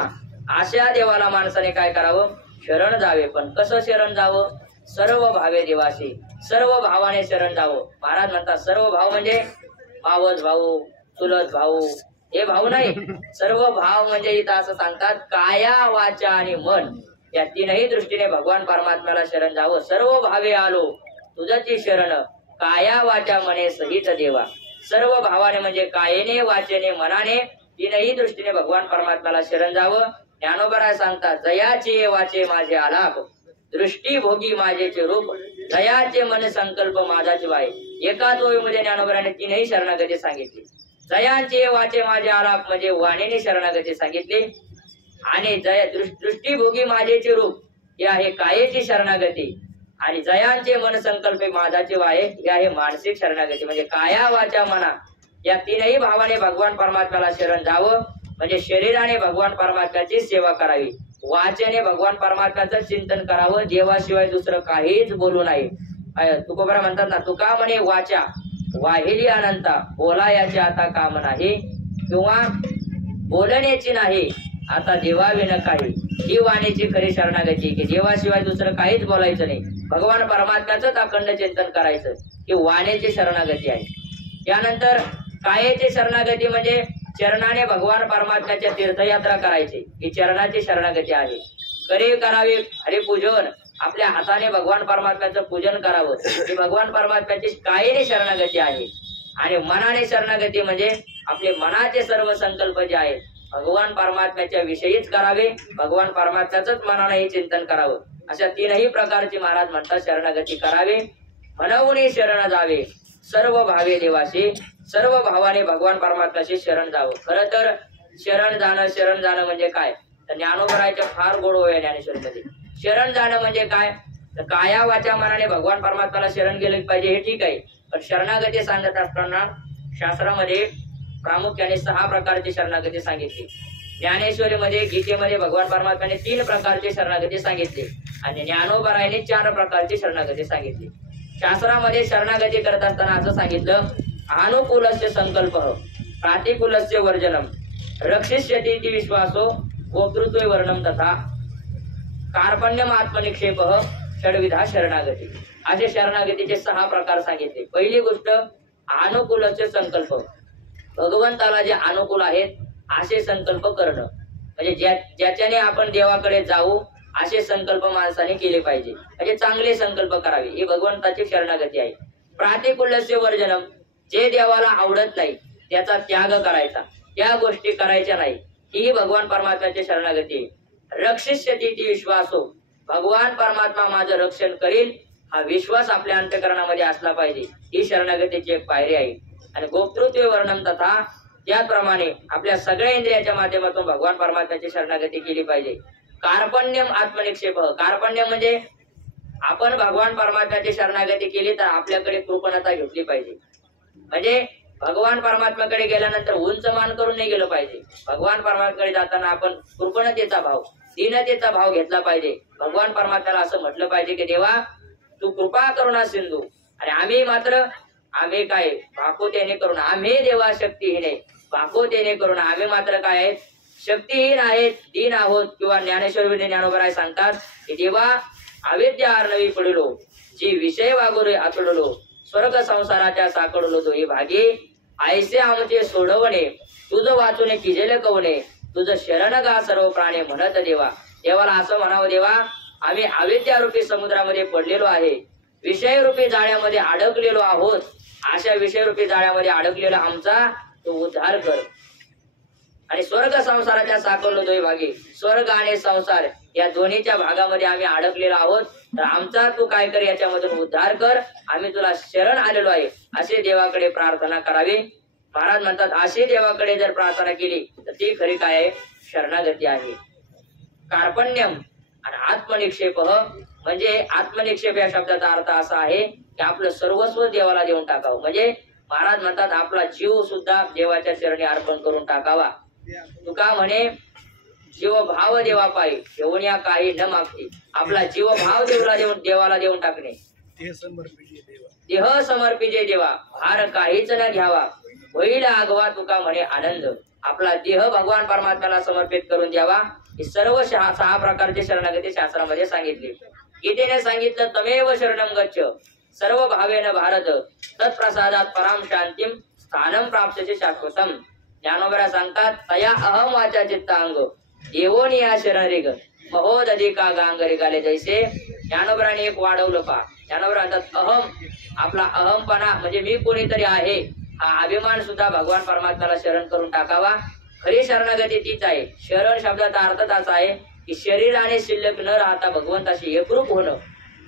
अशा देवाला माणसाने काय करावं, शरण जावे. पण कसं शरण जावं, सर्व भावे देवाशी, सर्व भावाने शरण जावं. महाराज म्हणतात सर्व भाव म्हणजे मावस भाऊ, चुलत भाऊ हे भाऊ नाही, सर्व भाव म्हणजे इथं असं सांगतात काया वाचा आणि मन या तीनही दृष्टीने भगवान परमात्म्याला शरण जावं. सर्व भावे आलो तुझची शरण, काया वाचा मने सहित देवा. सर्व भावाने म्हणजे कायेने वाचेने मनाने तीनही दृष्टीने भगवान परमात्म्याला शरण जावं. ज्ञानोबराय सांगतात जयाचे वाचे माझे आलाप, दृष्टी भोगी माझेचे रूप, जयाचे मन संकल्प माझाचे वाय. एकाच ओळीमध्ये ज्ञानोबराने तीनही शरणागती सांगितली. जयांचे वाचे माझे आलाप म्हणजे वाणीने शरणागती सांगितली, आणि दृष्टी भोगी माझेचे रूप हे आहे कायेची शरणागती, आणि जयांचे मन संकल्प माझाचे वाय हे आहे मानसिक शरणागती. म्हणजे काया वाचा मना या तीनही भावाने भगवान परमात्म्याला शरण जावं. म्हणजे शरीराने भगवान परमात्म्याची सेवा करावी, वाचेने भगवान परमात्म्याचं चिंतन करावं, देवाशिवाय दुसरं काहीच बोलू नये. तुकोबरा म्हणतात ना, तुका म्हणे वाचा वाहिली अनंता, बोला याचे आता काम नाही, किंवा बोलण्याची नाही आता देवाविन काही. ही वाणीची खरी शरणागती की देवाशिवाय दुसरं काहीच बोलायचं नाही, भगवान परमात्म्याच अखंड चिंतन करायचं, ही वाणीची शरणागती आहे. त्यानंतर कायेची शरणागती म्हणजे चरणाने भगवान परमात्म्याच्या तीर्थयात्रा करायची, ही चरणाची शरणागती आहे. करे करावे हरिपूजन, आपल्या हाताने भगवान परमात्म्याचं पूजन करावं, ही भगवान परमात्म्याची कायेने शरणागती आहे. आणि मनाने शरणागती म्हणजे आपले मनाचे सर्व संकल्प जे आहेत भगवान परमात्म्याच्या विषयीच करावे, भगवान परमात्म्याच मनाने चिंतन करावं. अशा तीनही प्रकारची महाराज म्हणतात शरणागती करावे. म्हणून शरण जावे सर्व भावे देवाशी, सर्व भावाने भगवान परमात्म्याशी शरण जावं. खरं तर शरण जाणं म्हणजे काय, तर ज्ञानोबरायच्या फार गोड ओव्या ज्ञानेश्वरीमध्ये. शरण जाणं म्हणजे काय, तर काया वाचा मनाने भगवान परमात्म्याला शरण गेलं पाहिजे हे ठीक आहे, पण शरणागती सांगत असताना शास्त्रामध्ये प्रामुख्याने 6 प्रकारची शरणागती सांगितली. ज्ञानेश्वरीमध्ये गीतेमध्ये भगवान परमात्म्याने 3 प्रकारची शरणागती सांगितली आणि ज्ञानोबरायने 4 प्रकारची शरणागती सांगितली. शास्त्रामध्ये शरणागती करत असताना असं सांगितलं, अनुकूलस्य संकल्प प्रातिकूलस्य वर्जनम रक्षिष्यति विश्वासो गोतृत्वे वर्णम तथा कार्पण्यम आत्मनिक्षेप षड्विधा शरणागती. असे शरणागतीचे 6 प्रकार सांगितले. पहिली गोष्ट अनुकूलस्य संकल्प, भगवंताला जे अनुकूल आहेत असे संकल्प करणं, म्हणजे ज्याच्याने आपण देवाकडे जाऊ असे संकल्प माणसाने केले पाहिजे, म्हणजे चांगले संकल्प करावे, ही भगवंताची शरणागती आहे. प्रातिकूल्यस्य वर्जनम, जे देवाला आवडत नाही त्याचा त्याग करायचा, त्या गोष्टी करायच्या नाही, ही भगवान परमात्म्याची शरणागती आहे. रक्षिष्यति विश्वासो, भगवान परमात्मा माझं रक्षण करील हा विश्वास आपल्या अंतःकरणामध्ये असला पाहिजे, ही शरणागतीची एक पायरी आहे. आणि गोप्तृत्व वर्णन तथा, त्याप्रमाणे आपल्या सगळ्या इंद्रियाच्या माध्यमातून भगवान परमात्म्याची शरणागती केली पाहिजे. कार्पण्यम आत्मनिक्षेप, कार्पण्य म्हणजे आपण भगवान परमात्म्याची शरणागती केली तर आपल्याकडे कृपणता घेतली पाहिजे, म्हणजे भगवान परमात्म्याकडे गेल्यानंतर उंच मान करून नाही गेलं पाहिजे. भगवान परमात्म्याकडे जाताना आपण कृपणतेचा भाव, दीनतेचा भाव घेतला पाहिजे. भगवान परमात्म्याला असं म्हटलं पाहिजे की देवा तू कृपा करुणा सिंधू, आणि आम्ही काय भाकोतेने करून, आम्ही देवा शक्तीहीन आहे, भाकोतेने करून आम्ही मात्र काय आहेत, शक्तीहीन आहेत, दीन आहोत. किंवा ज्ञानेश्वर ज्ञानोबराय सांगतात की देवा अविद्या अर्णवी पडलो, जी विषय वागोरे आतडलो, स्वर्ग संसाराच्या साकडलो दोही भागी, ऐसे आमचे सोडवणे, तुझं वाचूने किजेले कवणे, तुझं शरण गा सर्व प्राणी म्हणत देवा. देवाला असं म्हणावं, देवा आम्ही अविद्यारूपी समुद्रामध्ये पडलेलो आहे, विषयरूपी जाळ्यामध्ये अडकलेलो आहोत, अशा विषयरूपी जाळ्यामध्ये अडकलेला आमचा तू उद्धार कर. आणि स्वर्ग संसाराच्या साकारलो दोही भागी, स्वर्ग आणि संसार या दोन्हीच्या भागामध्ये आम्ही अडकलेलो आहोत, तर आमचा तू काय कर, याच्यामधून उद्धार कर, आम्ही तुला शरण आलेलो आहे, असे देवाकडे प्रार्थना करावी. महाराज म्हणतात अशी देवाकडे जर प्रार्थना केली तर ती खरी काय आहे, शरणागती आहे. कार्पण्यम आणि आत्मनिक्षेप, म्हणजे आत्मनिक्षेप या शब्दाचा अर्थ असा आहे की आपलं सर्वस्व देवाला देऊन टाकावं, म्हणजे महाराज म्हणतात आपला जीव सुद्धा देवाच्या चरणी अर्पण करून टाकावा. तुका म्हणे जीव भाव देवा पायी ठेवण्या काही न मागते, आपला जीव भाव देवाला देऊन टाकणे. देह समर्पिजे देवा भार काहीच न घ्यावा, होईल आगवा तुका म्हणे आनंद, आपला देह भगवान परमात्म्याला समर्पित करून द्यावा. ही सर्व 6 प्रकारची शरणागती शास्त्रामध्ये सांगितली. गीतेने सांगितलं तमेव शरणम गच्छ सर्व भावेन भारत तत्प्रसादात पराम शांतीम स्थानम प्राप्तचे शाश्वतम. ज्ञानोबरा सांगतात तया अहम वाचा चित्तांग देवोनिया शरणरिग महोदधिका गांगरी गाले जैसे. ज्ञानोबराने एक वाढवलं पा. ज्ञानोबरा म्हणतात अहम, आपला अहमपणा म्हणजे मी कोणीतरी आहे हा अभिमान सुद्धा भगवान परमात्म्याला शरण करून टाकावा. खरी शरणागती तीच आहे. शरण शब्दाचा अर्थ असा आहे की शरीराने शिल्लक न राहता भगवंताशी एकरूप होणं,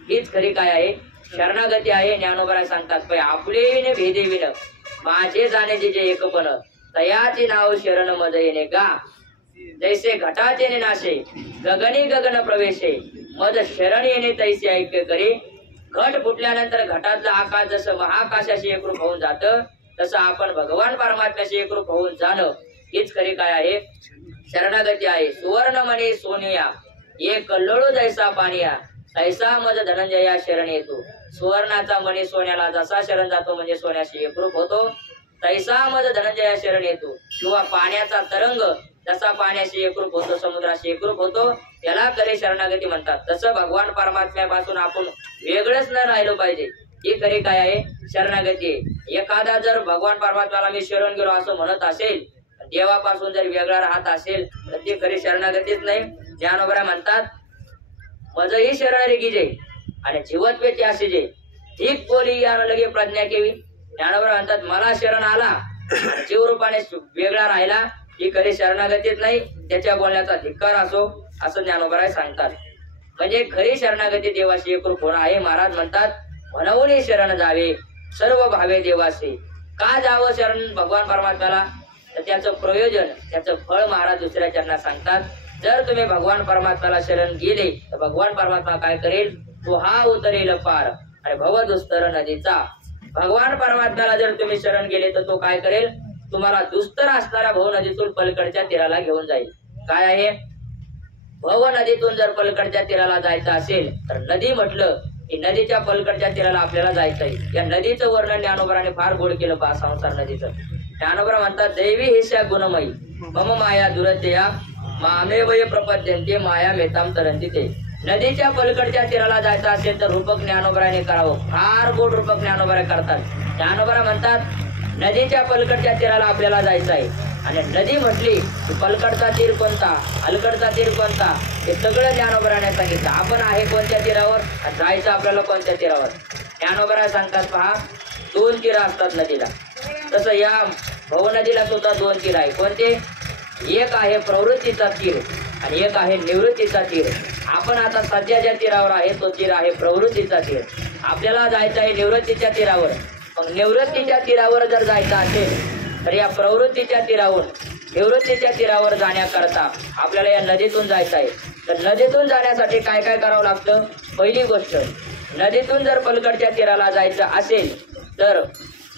हीच खरी काय आहे, शरणागती आहे. ज्ञानोबराय सांगतात आपले विन भेदे विन माझे जाणे जे जे एकपण तयाचे नाव शरण मज येणे गा, जैसे घटाचे नाशे गगनी गगन प्रवेशे मज शरण येणे तैसे ऐक्य करे. घट फुटल्यानंतर घटातला आकाश जसं महाकाशाशी एकरूप होऊन जातं तसं आपण भगवान परमात्म्याशी एकरूप होऊन जाणं, हीच खरी काय आहे, शरणागती आहे. सुवर्णमणी सोनिया ये कल्लोळू जैसा पानिया तैसा मज धनंजया शरण येतो. सुवर्णाचा मणी सोन्याला जसा शरण जातो म्हणजे सोन्याशी एकरूप होतो, तैसा मज धनंजया शरण येतो. किंवा पाण्याचा तरंग जसा पाण्याशी एकरूप होतो, समुद्राशी एकरूप होतो, त्याला खरी शरणागती म्हणतात. तसं भगवान परमात्म्यापासून आपण वेगळंच न राहिलो पाहिजे, ही खरी काय आहे, शरणागती आहे. एखादा जर भगवान परमात्म्याला मी शरण गेलो असं म्हणत असेल, देवापासून जर वेगळा राहत असेल तर ती खरी शरणागतीच नाही. ज्ञानोबरा म्हणतात मजही शरण रे गिजे आणि जीवत्वेची असे जे ठीक बोली या लगे प्रज्ञा केवी. ज्ञानोबरा म्हणतात मला शरण आला, जीव रूपाने वेगळा राहिला ही खरी शरणागतीत नाही, त्याच्या बोलण्याचा धिक्कार असो असं ज्ञानोबराय सांगतात. म्हणजे खरी शरणागती देवाशी एकरूप होणं आहे. महाराज म्हणतात म्हणून शरण जावे सर्व भावे देवासे. का जावं शरण भगवान परमात्म्याला? तर त्याचं प्रयोजन, त्याचं फळ महाराज दुसऱ्या चरणात सांगतात. जर तुम्ही भगवान परमात्म्याला शरण गेले तर भगवान परमात्मा काय करेल? तो हा उतरेल पार आणि भव दुस्तर नदीचा. भगवान परमात्म्याला जर तुम्ही शरण गेले तर तो काय करेल? तुम्हाला दुस्तर असणाऱ्या भव नदीतून पलीकडच्या तीराला घेऊन जाईल. काय आहे? भव नदीतून जर पलीकडच्या तीराला जायचं असेल तर नदी म्हटलं की नदीच्या पलीकडच्या तीराला आपल्याला जायचं आहे. या नदीचं वर्णन ज्ञानोबराने फार गोड केलं पहा, संसार नदीचं. ज्ञानोबरा म्हणतात दैवी हिस्या गुणमयी मम माया दुरतया मामेवय प्रपद्यंते माया मेताम तरंती ते. नदीच्या पलीकडच्या तीराला जायचं असेल तर रूपक ज्ञानोबराने करावं. फार गोड रूपक ज्ञानोबरा करतात. ज्ञानोबरा म्हणतात नदीच्या पलीकडच्या तीराला आपल्याला जायचं आहे आणि नदी म्हटली की पलीकडचा तीर कोणता, अलीकडचा तीर कोणता, हे सगळं ज्ञानोबराने सांगितलं. आपण आहे कोणत्या तीरावर आणि जायचं आपल्याला कोणत्या तीरावर. ज्ञानोबरा सांगतात पहा, 2 तीर असतात नदीला. तसं या भव नदीला सुद्धा 2 तीर आहे. कोणते? एक आहे प्रवृत्तीचा तीर आणि एक आहे निवृत्तीचा तीर. आपण आता सध्या ज्या तीरावर आहे तो तीर आहे प्रवृत्तीचा तीर. आपल्याला जायचं आहे निवृत्तीच्या तीरावर. मग निवृत्तीच्या तीरावर जर जायचं असेल तर या प्रवृत्तीच्या तीरावरून निवृत्तीच्या तीरावर जाण्याकरता आपल्याला या नदीतून जायचं आहे. तर नदीतून जाण्यासाठी काय काय करावं लागतं? पहिली गोष्ट, नदीतून जर पलीकडच्या तीराला जायचं असेल तर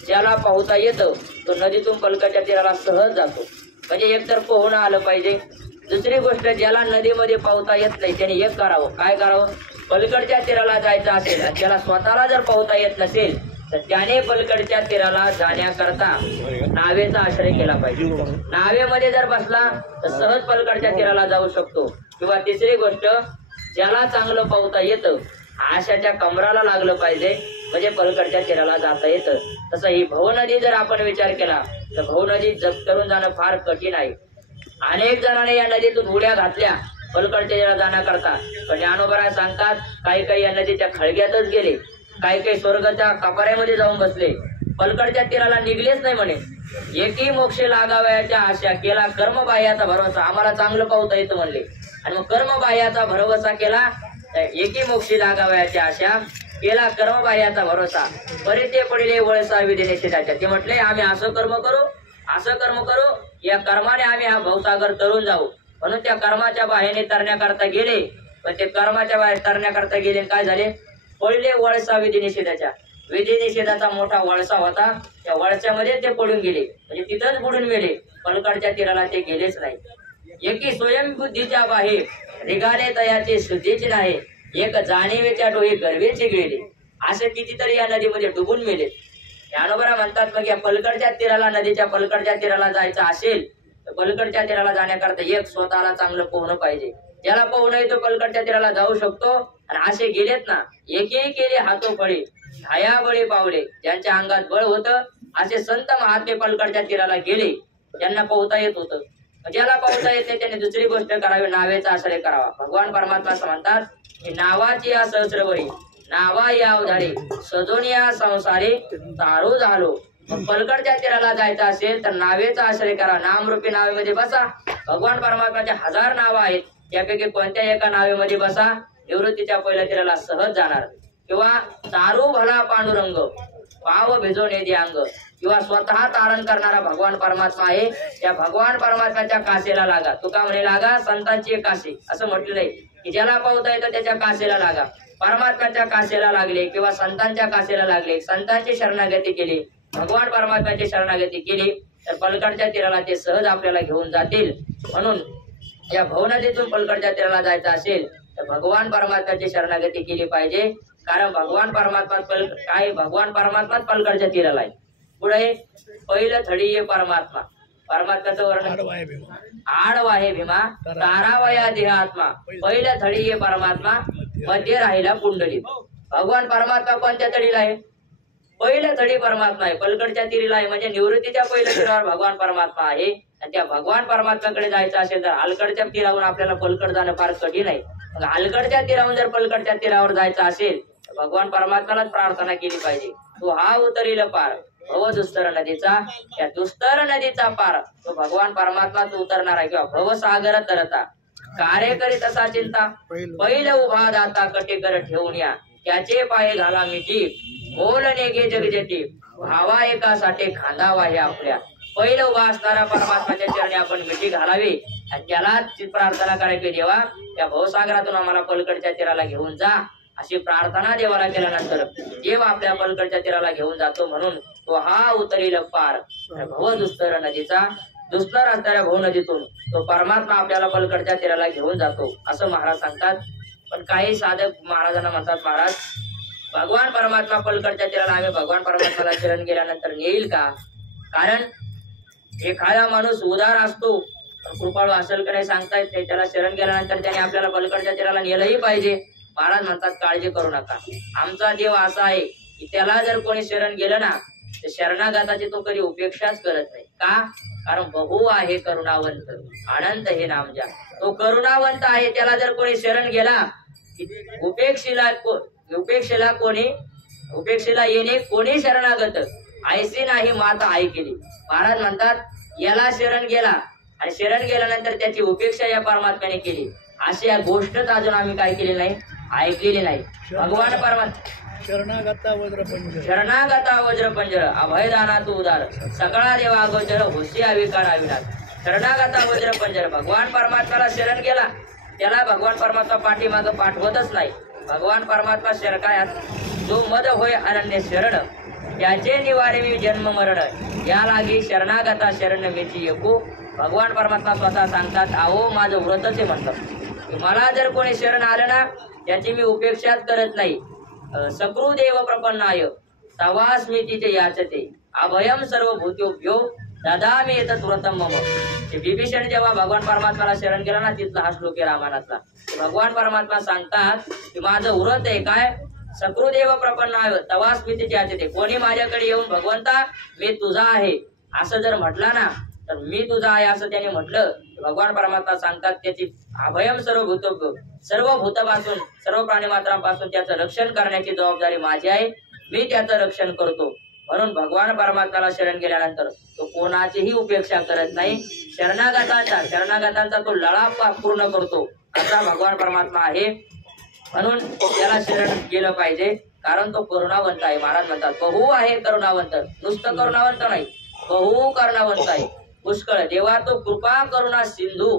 ज्याला पोहता येतं तो नदीतून पलीकडच्या तीराला सहज जातो. म्हणजे एक तर पोहणं आलं पाहिजे. दुसरी गोष्ट, ज्याला नदीमध्ये पोहता येत नाही त्याने एक करावं. काय करावं? पलीकडच्या तीराला जायचं असेल आणि त्याला स्वतःला जर पोहता येत नसेल तर त्याने पलीकडच्या तीराला जाण्याकरता नावेचा आश्रय केला पाहिजे. नावेमध्ये जर बसला तर सहज पलीकडच्या तीराला जाऊ शकतो. किंवा तिसरी गोष्ट, ज्याला चांगलं पोहता येतं आशाच्या कमराला लागलं पाहिजे म्हणजे पलीकडच्या तीराला जाता येतं. तसं ही भव नदी जर आपण विचार केला तर भव नदी जप करून जाणं फार कठीण आहे. अनेक जणांनी या नदीतून उड्या घातल्या पलीकडच्या तीराला जाण्याकरता, पण ज्ञानोबराय सांगतात काही काही या नदीच्या खळग्यातच गेले, काही काही स्वर्गाच्या कपाऱ्यामध्ये जाऊन बसले, पलीकडच्या तीराला निघलेच नाही म्हणे. एकी मोक्षे लागावयाच्या आशा केला कर्मबाह्याचा भरोसा. आम्हाला चांगलं पावता येतं म्हणले आणि मग कर्मबाह्याचा भरोसा केला. एकी मोक्षी लागावयाच्या आशा केला कर्मबाह्याचा भरोसा. परिते पडिले वळसा विधी निषेधाच्या. ते म्हटले आम्ही असं कर्म करू, असं कर्म करू, या कर्माने आम्ही हा भवसागर तरून जाऊ. म्हणून त्या कर्माच्या बाहेने तरण्याकरता गेले. पण ते कर्माच्या बाहेर तरण्याकरता गेले, काय झाले? पडले वळसा विधी निषेधाच्या. विधी निषेधाचा मोठा वळसा होता, त्या वळच्यामध्ये ते पडून गेले. म्हणजे तिथंच बुडून गेले, पलीकडच्या तीराला ते गेलेच नाही. एकी स्वयंबुद्धीच्या बाहेर निघाले तयाचे शुद्धीचे नाही. एक जाणीवेच्या डोळे गर्वेचे गेले. असे कितीतरी या नदीमध्ये डुबून मेले. ज्ञानोबरा म्हणतात मग या पलीकडच्या तीराला, नदीच्या पलीकडच्या तीराला जायचं असेल तर पलीकडच्या तीराला जाण्याकरता एक स्वतःला चांगलं पोहणं पाहिजे. ज्याला पोहणं येतो पलीकडच्या तीराला जाऊ शकतो. आणि असे गेलेत ना, एकही केले हातो फळे धाया बळे पावले, ज्यांच्या अंगात बळ होतं असे संत महात्मे पलीकडच्या तीराला गेले, ज्यांना पोहता येत होतं. ज्याला पोहता येत नाही त्याने दुसरी गोष्ट करावी, नावेचा आश्रय करावा. भगवान परमात्मा असं म्हणतात की नावाची या सहस्रवरी नावा या अवधारे सजून या संसारे तारू झालो. मग पलीकडच्या तीराला जायचं असेल तर नावेचा आश्रय करा. नामरूपी नावेमध्ये बसा. भगवान परमात्माचे 1000 नावं आहेत, त्यापैकी कोणत्या एका नावेमध्ये बसा. निवृत्तीच्या पहिल्या तीराला सहज जाणार. किंवा तारू भला पांडुरंग पाव भिजवून येते अंग. किंवा स्वतः तारण करणारा भगवान परमात्मा आहे, त्या भगवान परमात्म्याच्या कासेला लागा. तुका म्हणे लागा संतांची कासे, असं म्हटलेलं आहे की ज्याला पावता येतं त्याच्या कासेला लागा. परमात्म्याच्या कासेला लागले किंवा संतांच्या कासेला लागले, संतांची शरणागती केली, भगवान परमात्म्याची शरणागती केली तर पलीकडच्या तीराला ते सहज आपल्याला घेऊन जातील. म्हणून या भवनदीतून पलीकडच्या तीराला जायचं असेल तर भगवान परमात्म्याची शरणागती केली पाहिजे. कारण भगवान परमात्मा काय, भगवान परमात्मा पलीकडच्या तीराला आहे. पुढे पहिलं थडी परमात्मा. परमात्म्याचं वर्णन आडवा आहे भीमा तारावया देहात्मा. पहिल्या थडी परमात्मा, मध्ये राहिला पुंडलिक. भगवान परमात्मा कोणत्या थडीला आहे? पहिल्या थडी परमात्मा आहे, पलीकडच्या तीरीला आहे. म्हणजे निवृत्तीच्या पहिल्या तीरावर भगवान परमात्मा आहे. आणि त्या भगवान परमात्म्याकडे जायचं असेल तर अलीकडच्या तीरावरून आपल्याला पलीकड जाणं फार कठीण आहे. मग अलीकडच्या तीरावरून जर पलीकडच्या तीरावर जायचं असेल तर भगवान परमात्म्यालाच प्रार्थना केली पाहिजे. तू हा उतरील पार भवदुस्तर नदीचा, त्या दुस्तर नदीचा पार तो भगवान परमात्मा तो उतरणार आहे, किंवा भवसागर तरता कार्य करीत असा चिंता पहिल उभा दाता कटेकर ठेवून या, त्याचे पाय घाला मिठी बोलणे गे जगजेती, भावा एकासाठी खांदावा हे आपल्या. पहिलं उभा असणारा परमात्माच्या चरणी आपण मिठी घालावी आणि त्यालाच प्रार्थना करायची, देवा त्या भवसागरातून आम्हाला पलकडच्या तीराला घेऊन जा, अशी प्रार्थना देवाला केल्यानंतर देव आपल्या पलकडच्या तीराला घेऊन जातो. म्हणून तो हा उतरील पार भवदुस्तर नदीचा, दुस्तर असणाऱ्या भव नदीतून तो परमात्मा आपल्याला पलकडच्या तीराला घेऊन जातो असं महाराज सांगतात. पण काही साधक महाराजांना म्हणतात, महाराज भगवान परमात्मा पलकडच्या तीराला आम्ही भगवान परमात्माला शरण गेल्यानंतर नेईल का? कारण एखादा माणूस उदार असतो कृपाळू असेल का नाही सांगता येत नाही, त्याला शरण गेल्यानंतर त्याने आपल्याला पलकडच्या तीराला नेलंही पाहिजे. महाराज म्हणतात काळजी करू नका, आमचा देव असा आहे की त्याला जर कोणी शरण गेलं ना तर शरणागताची तो कधी उपेक्षाच करत नाही. का? कारण बहु आहे करुणावंत अनंत हे नाम ज्या, तो करुणावंत आहे. त्याला जर कोणी शरण गेला उपेक्षेला येणे कोणी शरणागत ऐसे नाही माता आई केली. महाराज म्हणतात याला शरण गेला आणि शरण गेल्यानंतर त्याची उपेक्षा या परमात्म्याने केली, अशी या गोष्टच अजून आम्ही काय केली नाही, ऐकलेली नाही. भगवान परमात्मा शरणागता वज्रपंजर अभयदाना तू उदार, सगळा देवा अगोचर होशी अविकार अविनाश. शरणागता वज्रपंजर, भगवान परमात्म्याला शरण गेला त्याला भगवान परमात्मा पाठीमाग पाठवतच नाही. भगवान परमात्मा शरकायात जो मद होय अनन्य शरण, त्याचे निवारे मी जन्म मरण, या लागी शरणागता शरण मीची एकू. भगवान परमात्मा स्वतः सांगतात, अहो माझं व्रतच आहे म्हणतात, मला जर कोणी शरण आलं ना त्याची मी उपेक्षाच करत नाही. सकृदेव प्रपन्नाय तवास्मी तिथे याचते, अभयम सर्व भूत्योभ्यो ददामी एतत् व्रतम मम. विभीषण जेव्हा भगवान परमात्माला शरण गेला ना, तिथला हा श्लोक आहे रामायणातला. भगवान परमात्मा सांगतात की माझं व्रत आहे काय, सकृदेव प्रपन्नाय तवास्मी तिथे याचते, कोणी माझ्याकडे येऊन भगवंता मी तुझा आहे असं जर म्हटला ना तर मी तुझा आहे असं त्याने म्हटलं, भगवान परमात्मा सांगतात त्याची अभयम सर्व भूतोभ्यो, सर्व भूतापासून सर्व प्राणीमात्रांपासून त्याचं रक्षण करण्याची जबाबदारी माझी आहे, मी त्याचं रक्षण करतो. म्हणून भगवान परमात्म्याला शरण गेल्यानंतर तो कोणाचीही उपेक्षा करत नाही. शरणागतांचा तो लळा पूर्ण करतो असा भगवान परमात्मा आहे. म्हणून त्याला शरण गेलं पाहिजे, कारण तो करुणावंत आहे. महाराज म्हणतात बहु आहे करुणावंत, नुसतं करुणावंत नाही, बहु करुणावंत आहे. पुष्कळ देवा तो कृपा करुणा सिंधू,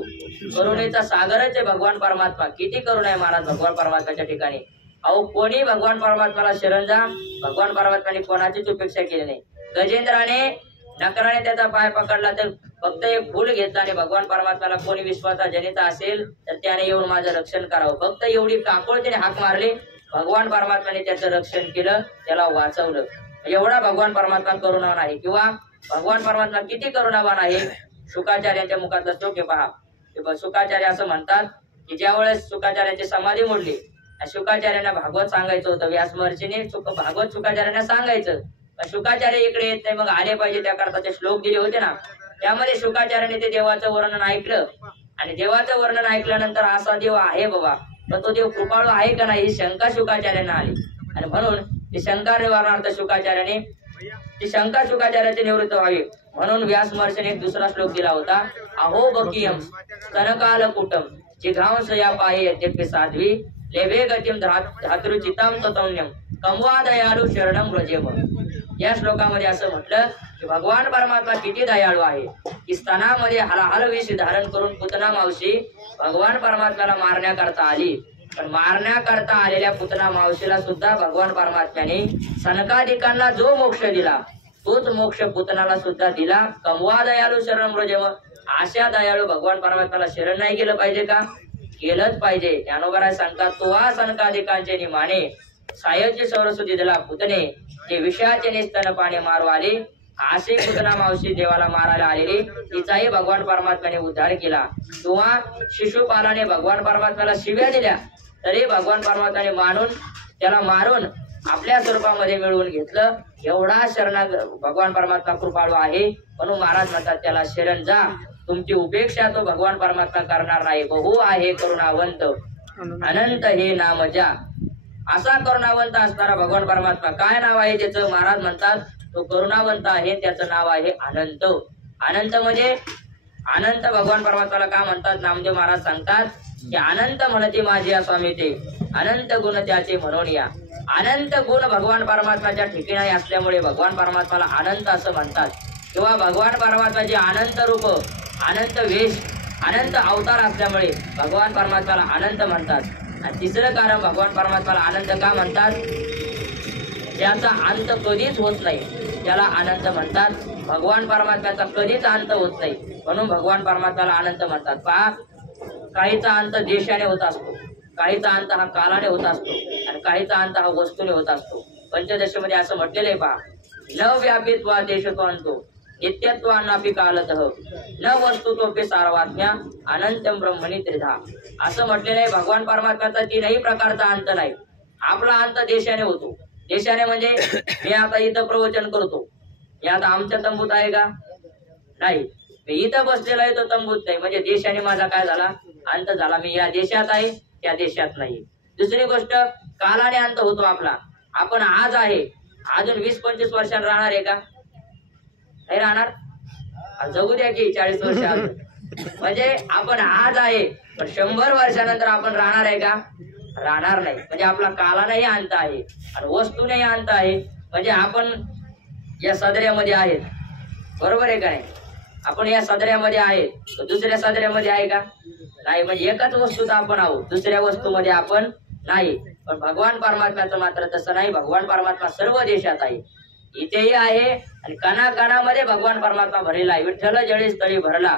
करुणेचा सागरच आहे भगवान परमात्मा. किती करुणा आहे महाराज भगवान परमात्म्याच्या ठिकाणी. अहो कोणी भगवान परमात्म्याला शरण जा, भगवान परमात्म्याने कोणाचीच उपेक्षा केली नाही. गजेंद्राने नकराने त्याचा पाय पकडला तर फक्त एक फूल घेतला आणि भगवान परमात्म्याला कोणी विश्वासा जनिता असेल तर त्याने येऊन माझं रक्षण करावं, फक्त एवढी काकोळ त्याने हाक मारली, भगवान परमात्म्याने त्याचं रक्षण केलं, त्याला वाचवलं. एवढा भगवान परमात्मा करुणावान आहे. किंवा भगवान परमात्मा किती करुणावान आहे. शुकाचार्यांच्या मुखातला श्लोक आहे पहा. शुकाचार्य असं म्हणतात की ज्या वेळेस शुकाचार्याची समाधी मोडली, शुकाचार्यांना भागवत सांगायचं होतं, व्यास महर्षीने भागवत शुकाचार्यांना सांगायचं, पण शुकाचार्य इकडे येत नाही, मग आले पाहिजे त्याकरता ते श्लोक दिले होते ना, त्यामध्ये शुकाचार्याने ते देवाचं वर्णन ऐकलं आणि देवाचं वर्णन ऐकल्यानंतर असा देव आहे बाबा, पण तो देव कृपाळू आहे का नाही ही शंका शुकाचार्यांना आली. आणि म्हणून ती शंका निवारणार्थ शुकाचार्याने ती शंका शुकाचार्याची निवृत्त व्हावी म्हणून व्यास महर्षीने एक दुसरा श्लोक दिला होता. अहो बकीयम स्तनकाल कुटम जिघांस या पाये यद्यपि साध्वी लेभे गतिम धातृचिताम ततौन्यम कमवा दयाळू शरणम व्रजेम. या श्लोकामध्ये असं म्हटलं की भगवान परमात्मा किती दयाळू आहे की स्तनामध्ये हलाहल विष धारण करून पुतना मावशी भगवान परमात्म्याला मारण्याकरता आली, पण मारण्याकरता आलेल्या पुतना मावशीला सुद्धा भगवान परमात्म्याने सनकादिकांना जो मोक्ष दिला तोच मोक्ष पुतनाला सुद्धा दिला. कमवा दयाळू शरणम व्रजेम. अशा दयाळू भगवान परमात्म्याला शरण नाही गेलं पाहिजे का? केलंच पाहिजे. ज्ञानोबराय सांगतात तो हा सनकादिकांचे निमाने सायज्य सरस्वती दिला पुतने जे विषयाचे निस्तन पाणी मारू आले. अशी पुतना मावशी देवाला मारायला आलेली तिचाही भगवान परमात्म्याने उद्धार केला. किंवा शिशुपालाने भगवान परमात्म्याला शिव्या दिल्या तरी भगवान परमात्म्याने त्याला मारून आपल्या स्वरूपामध्ये मिळवून घेतलं. एवढा शरणा भगवान परमात्मा कृपाळू आहे. म्हणून महाराज म्हणतात त्याला शरण जा, तुमची उपेक्षा तो भगवान परमात्मा करणार नाही. बहु आहे करुणावंत अनंत हे नाम ज्या. असा करुणावंत असणारा भगवान परमात्मा काय नाव आहे त्याचं? महाराज म्हणतात तो करुणावंत आहे, त्याचं नाव आहे अनंत. अनंत म्हणजे अनंत भगवान परमात्म्याला का म्हणतात? नामदेव महाराज सांगतात की अनंत म्हणते माझे या स्वामी ते, अनंत गुण त्याचे म्हणून या. अनंत गुण भगवान परमात्म्याच्या ठिकाणी असल्यामुळे भगवान परमात्म्याला अनंत असं म्हणतात. किंवा भगवान परमात्म्याचे अनंत रूप, अनंत वेश, अनंत अवतार असल्यामुळे भगवान परमात्म्याला अनंत म्हणतात. आणि तिसरं कारण भगवान परमात्म्याला अनंत का म्हणतात? त्याचा अंत कधीच होत नाही, त्याला अनंत म्हणतात. भगवान परमात्म्याचा कधीच अंत होत नाही म्हणून भगवान परमात्म्याला अनंत म्हणतात. पहा, काहीचा अंत देशाने होत असतो, काहीचा अंत हा कालाने होत असतो आणि काहीचा अंत हा वस्तूने होत असतो. पंचदशीमध्ये असं म्हटलेलं आहे, पहा, न व्यापित्वा देशतो अंतो नित्यत्वानापि कालतः न वस्तुतोपि सार्वात्म्या अनंतम ब्रह्मणी त्रिधा. असं म्हटलेलं आहे. भगवान परमात्म्याचा तीनही प्रकारचा अंत नाही. आपला अंत देशाने होतो. देशाने म्हणजे मी आता इथं प्रवचन करतो, मी आता आमच्या तंबूत आहे का? नाही. मी इथं बसलेला आहे, तो तंबूत नाही. म्हणजे देशाने माझा काय झाला? अंत झाला. मी या देशात आहे, त्या देशात नाही. दुसरी गोष्ट, कालाने अंत होतो आपला. आपण आज आहे, अजून 20-25 वर्षांनी राहणार आहे का? नाही राहणार. जगू द्या की 40 वर्ष अजून. म्हणजे आपण आज आहे, पण 100 वर्षानंतर आपण राहणार आहे का? राहणार नाही. म्हणजे आपला कालानेही अंत आहे आणि वस्तूनेही अंत आहे. म्हणजे आपण या सदऱ्यामध्ये आहेत, बरोबर आहे का नाही? आपण या सदऱ्यामध्ये आहे, दुसऱ्या सदऱ्यामध्ये आहे का? नाही. म्हणजे एकाच वस्तूत आपण आहोत, दुसऱ्या वस्तूमध्ये आपण नाही. पण भगवान परमात्म्याचं मात्र तसं नाही. भगवान परमात्मा सर्व देशात आहे, इथेही आहे आणि कणाकणामध्ये भगवान परमात्मा भरलेला आहे. विठ्ठल जळी स्थळी भरला,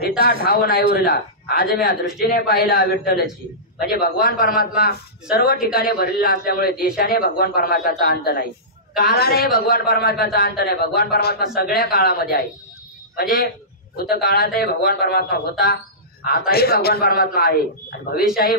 रिता ठाव नाही उरला, आज मी दृष्टीने पाहिला विठ्ठलची. म्हणजे भगवान परमात्मा सर्व ठिकाणी भरलेला असल्यामुळे देशाने भगवान परमात्म्याचा अंत नाही, काळाने भगवान परमात्म्याचा अंत नाही. भगवान परमात्मा सगळ्या काळामध्ये आहे. म्हणजे भूतकाळातही भगवान परमात्मा होता, आताही भगवान परमात्मा आहे आणि भविष्यातही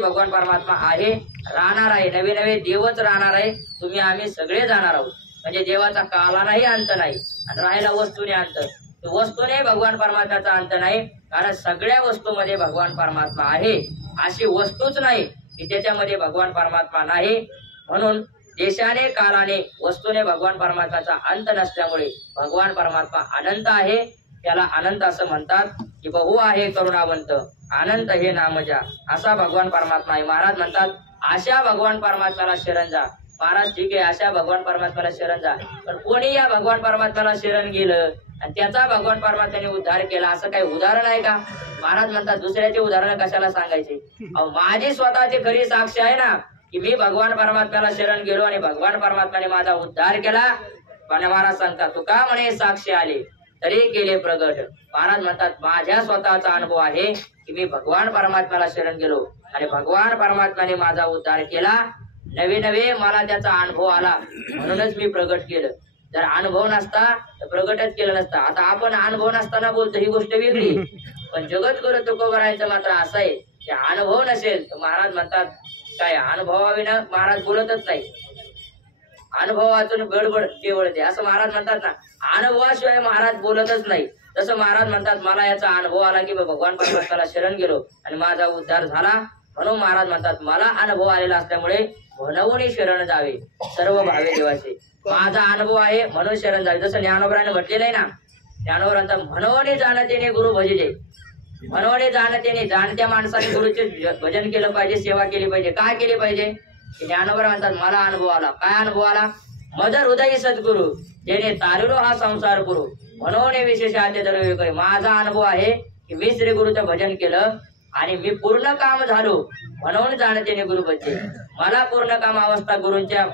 भगवान परमात्मा आहे, राहणार आहे. नवे नवे देवच राहणार आहे. तुम्ही आम्ही सगळे जाणार आहोत. म्हणजे देवाचा कालानाही अंत नाही आणि राहायला वस्तूने अंत. वस्तूने भगवान परमात्म्याचा अंत नाही, कारण सगळ्या वस्तूमध्ये भगवान परमात्मा आहे. अशी वस्तूच नाही की त्याच्यामध्ये भगवान परमात्मा नाही. म्हणून देशाने कालाने वस्तूने भगवान परमात्म्याचा अंत नसल्यामुळे भगवान परमात्मा अनंत आहे. त्याला अनंत असं म्हणतात की बहु आहे करुणावंत अनंत हे नामजा, असा भगवान परमात्मा आहे. महाराज म्हणतात अशा भगवान परमात्म्याला शरण जा. महाराज ठीक आहे, अशा भगवान परमात्म्याला शरण जा, पण कोणी या भगवान परमात्म्याला शरण गेलं आणि त्याचा भगवान परमात्म्याने उद्धार केला, असं काही उदाहरण आहे का? महाराज म्हणतात दुसऱ्याचे उदाहरण कशाला सांगायचे? माझी स्वतःची खरी साक्ष आहे ना की मी भगवान परमात्म्याला शरण गेलो आणि भगवान परमात्म्याने माझा उद्धार केला. पण महाराज सांगतात तुका म्हणे साक्षी आले तरी केले प्रगट. महाराज म्हणतात माझ्या स्वतःचा अनुभव आहे की मी भगवान परमात्म्याला शरण गेलो आणि भगवान परमात्म्याने माझा उद्धार केला. नवे नवे मला त्याचा अनुभव आला म्हणूनच मी प्रगट केलं. जर अनुभव नसता तर प्रगटच केलं नसता. आता आपण अनुभव नसताना बोलतो ही गोष्ट वेगळी, पण जगद्गुरु तुकोबरायांचं मात्र असं आहे की अनुभव नसेल तर महाराज म्हणतात काय अनुभवाविना महाराज बोलतच नाही. अनुभवातून गडबड केवळते असं महाराज म्हणतात ना. अनुभवाशिवाय महाराज बोलतच नाही. तसं महाराज म्हणतात मला याचा अनुभव आला की भगवान परमात्म्याला शरण गेलो आणि माझा उद्धार झाला. म्हणून महाराज म्हणतात मला अनुभव आलेला असल्यामुळे म्हणून शरण जावे सर्व भावे देवाचे. माझा अनुभव आहे म्हणून शरण जावे. जसं ज्ञानोबराने म्हटलेलं आहे ना, ज्ञानोबरांचा म्हणून जाणतेने गुरु भजिले. म्हणून जाणतेने जाणत्या माणसाने गुरुचे भजन केलं पाहिजे, सेवा केली पाहिजे. काय केली पाहिजे? ज्ञानोबरा म्हणतात मला अनुभव आला. काय अनुभव आला? मद हृदय सद्गुरु ज्याने तारिलो हा संसार गुरु म्हणून विशेषाचे दर. माझा अनुभव आहे की मी श्री गुरुचं भजन केलं आणि मी पूर्ण काम झालो म्हणून जाणतेने गुरु भजले. मला पूर्ण काम अवस्था गुरूंच्या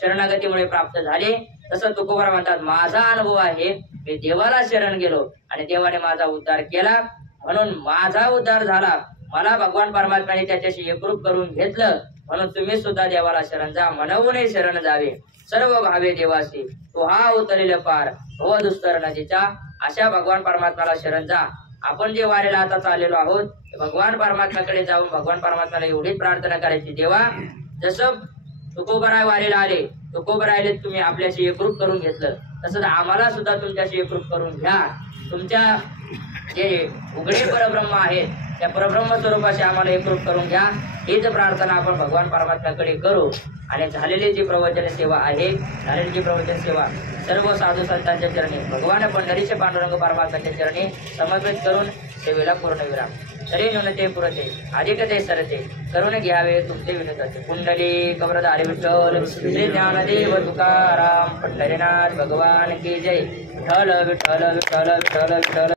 शरणागतीमुळे प्राप्त झाले. तसं तुकोबरा म्हणतात माझा अनुभव आहे मी देवाला शरण गेलो आणि देवाने माझा उद्धार केला म्हणून माझा उद्धार झाला. मला भगवान परमात्म्याने त्याच्याशी एकरूप करून घेतलं म्हणून तुम्ही सुद्धा देवाला शरण जा. म्हणून शरण जावे सर्व भावे देवासी तो हा उतरेल पार हो दुस्तर नदीचा. अशा भगवान परमात्म्याला शरण जा. आपण जे वारीला आता चाललेलो आहोत भगवान परमात्म्याकडे जाऊन भगवान परमात्म्याला एवढीच प्रार्थना करायची देवा जसं तुकोबराय वारीला आले, तुकोबरायले तुम्ही आपल्याशी एकरूप करून घेतलं तसंच आम्हाला सुद्धा तुमच्याशी एकरूप करून घ्या. तुमच्या जे उघडे परब्रह्म आहेत त्या परब्रह्म स्वरूपाशी आम्हाला एकरूप करून घ्या, हीच प्रार्थना आपण भगवान परमात्म्याकडे करू. आणि झालेली जी प्रवचन सेवा आहे, झालेली जी प्रवचन सेवा सर्व साधू संतांच्या चरणी, भगवान पंढरीचे पांडुरंग परमात्म्याच्या चरणी समर्पित करून सेवेला पूर्णविराम. तरी न्यूनते पुरते अधिक ते सरते करून घ्यावे तुमचे विनोदाचे. कुंडली कब्रधारी विठ्ठल श्री ज्ञानदेव तुकाराम पंढरीनाथ भगवान की जय. विठ्ठल विठ्ठल विठ्ठल विठ्ठल विठ्ठल.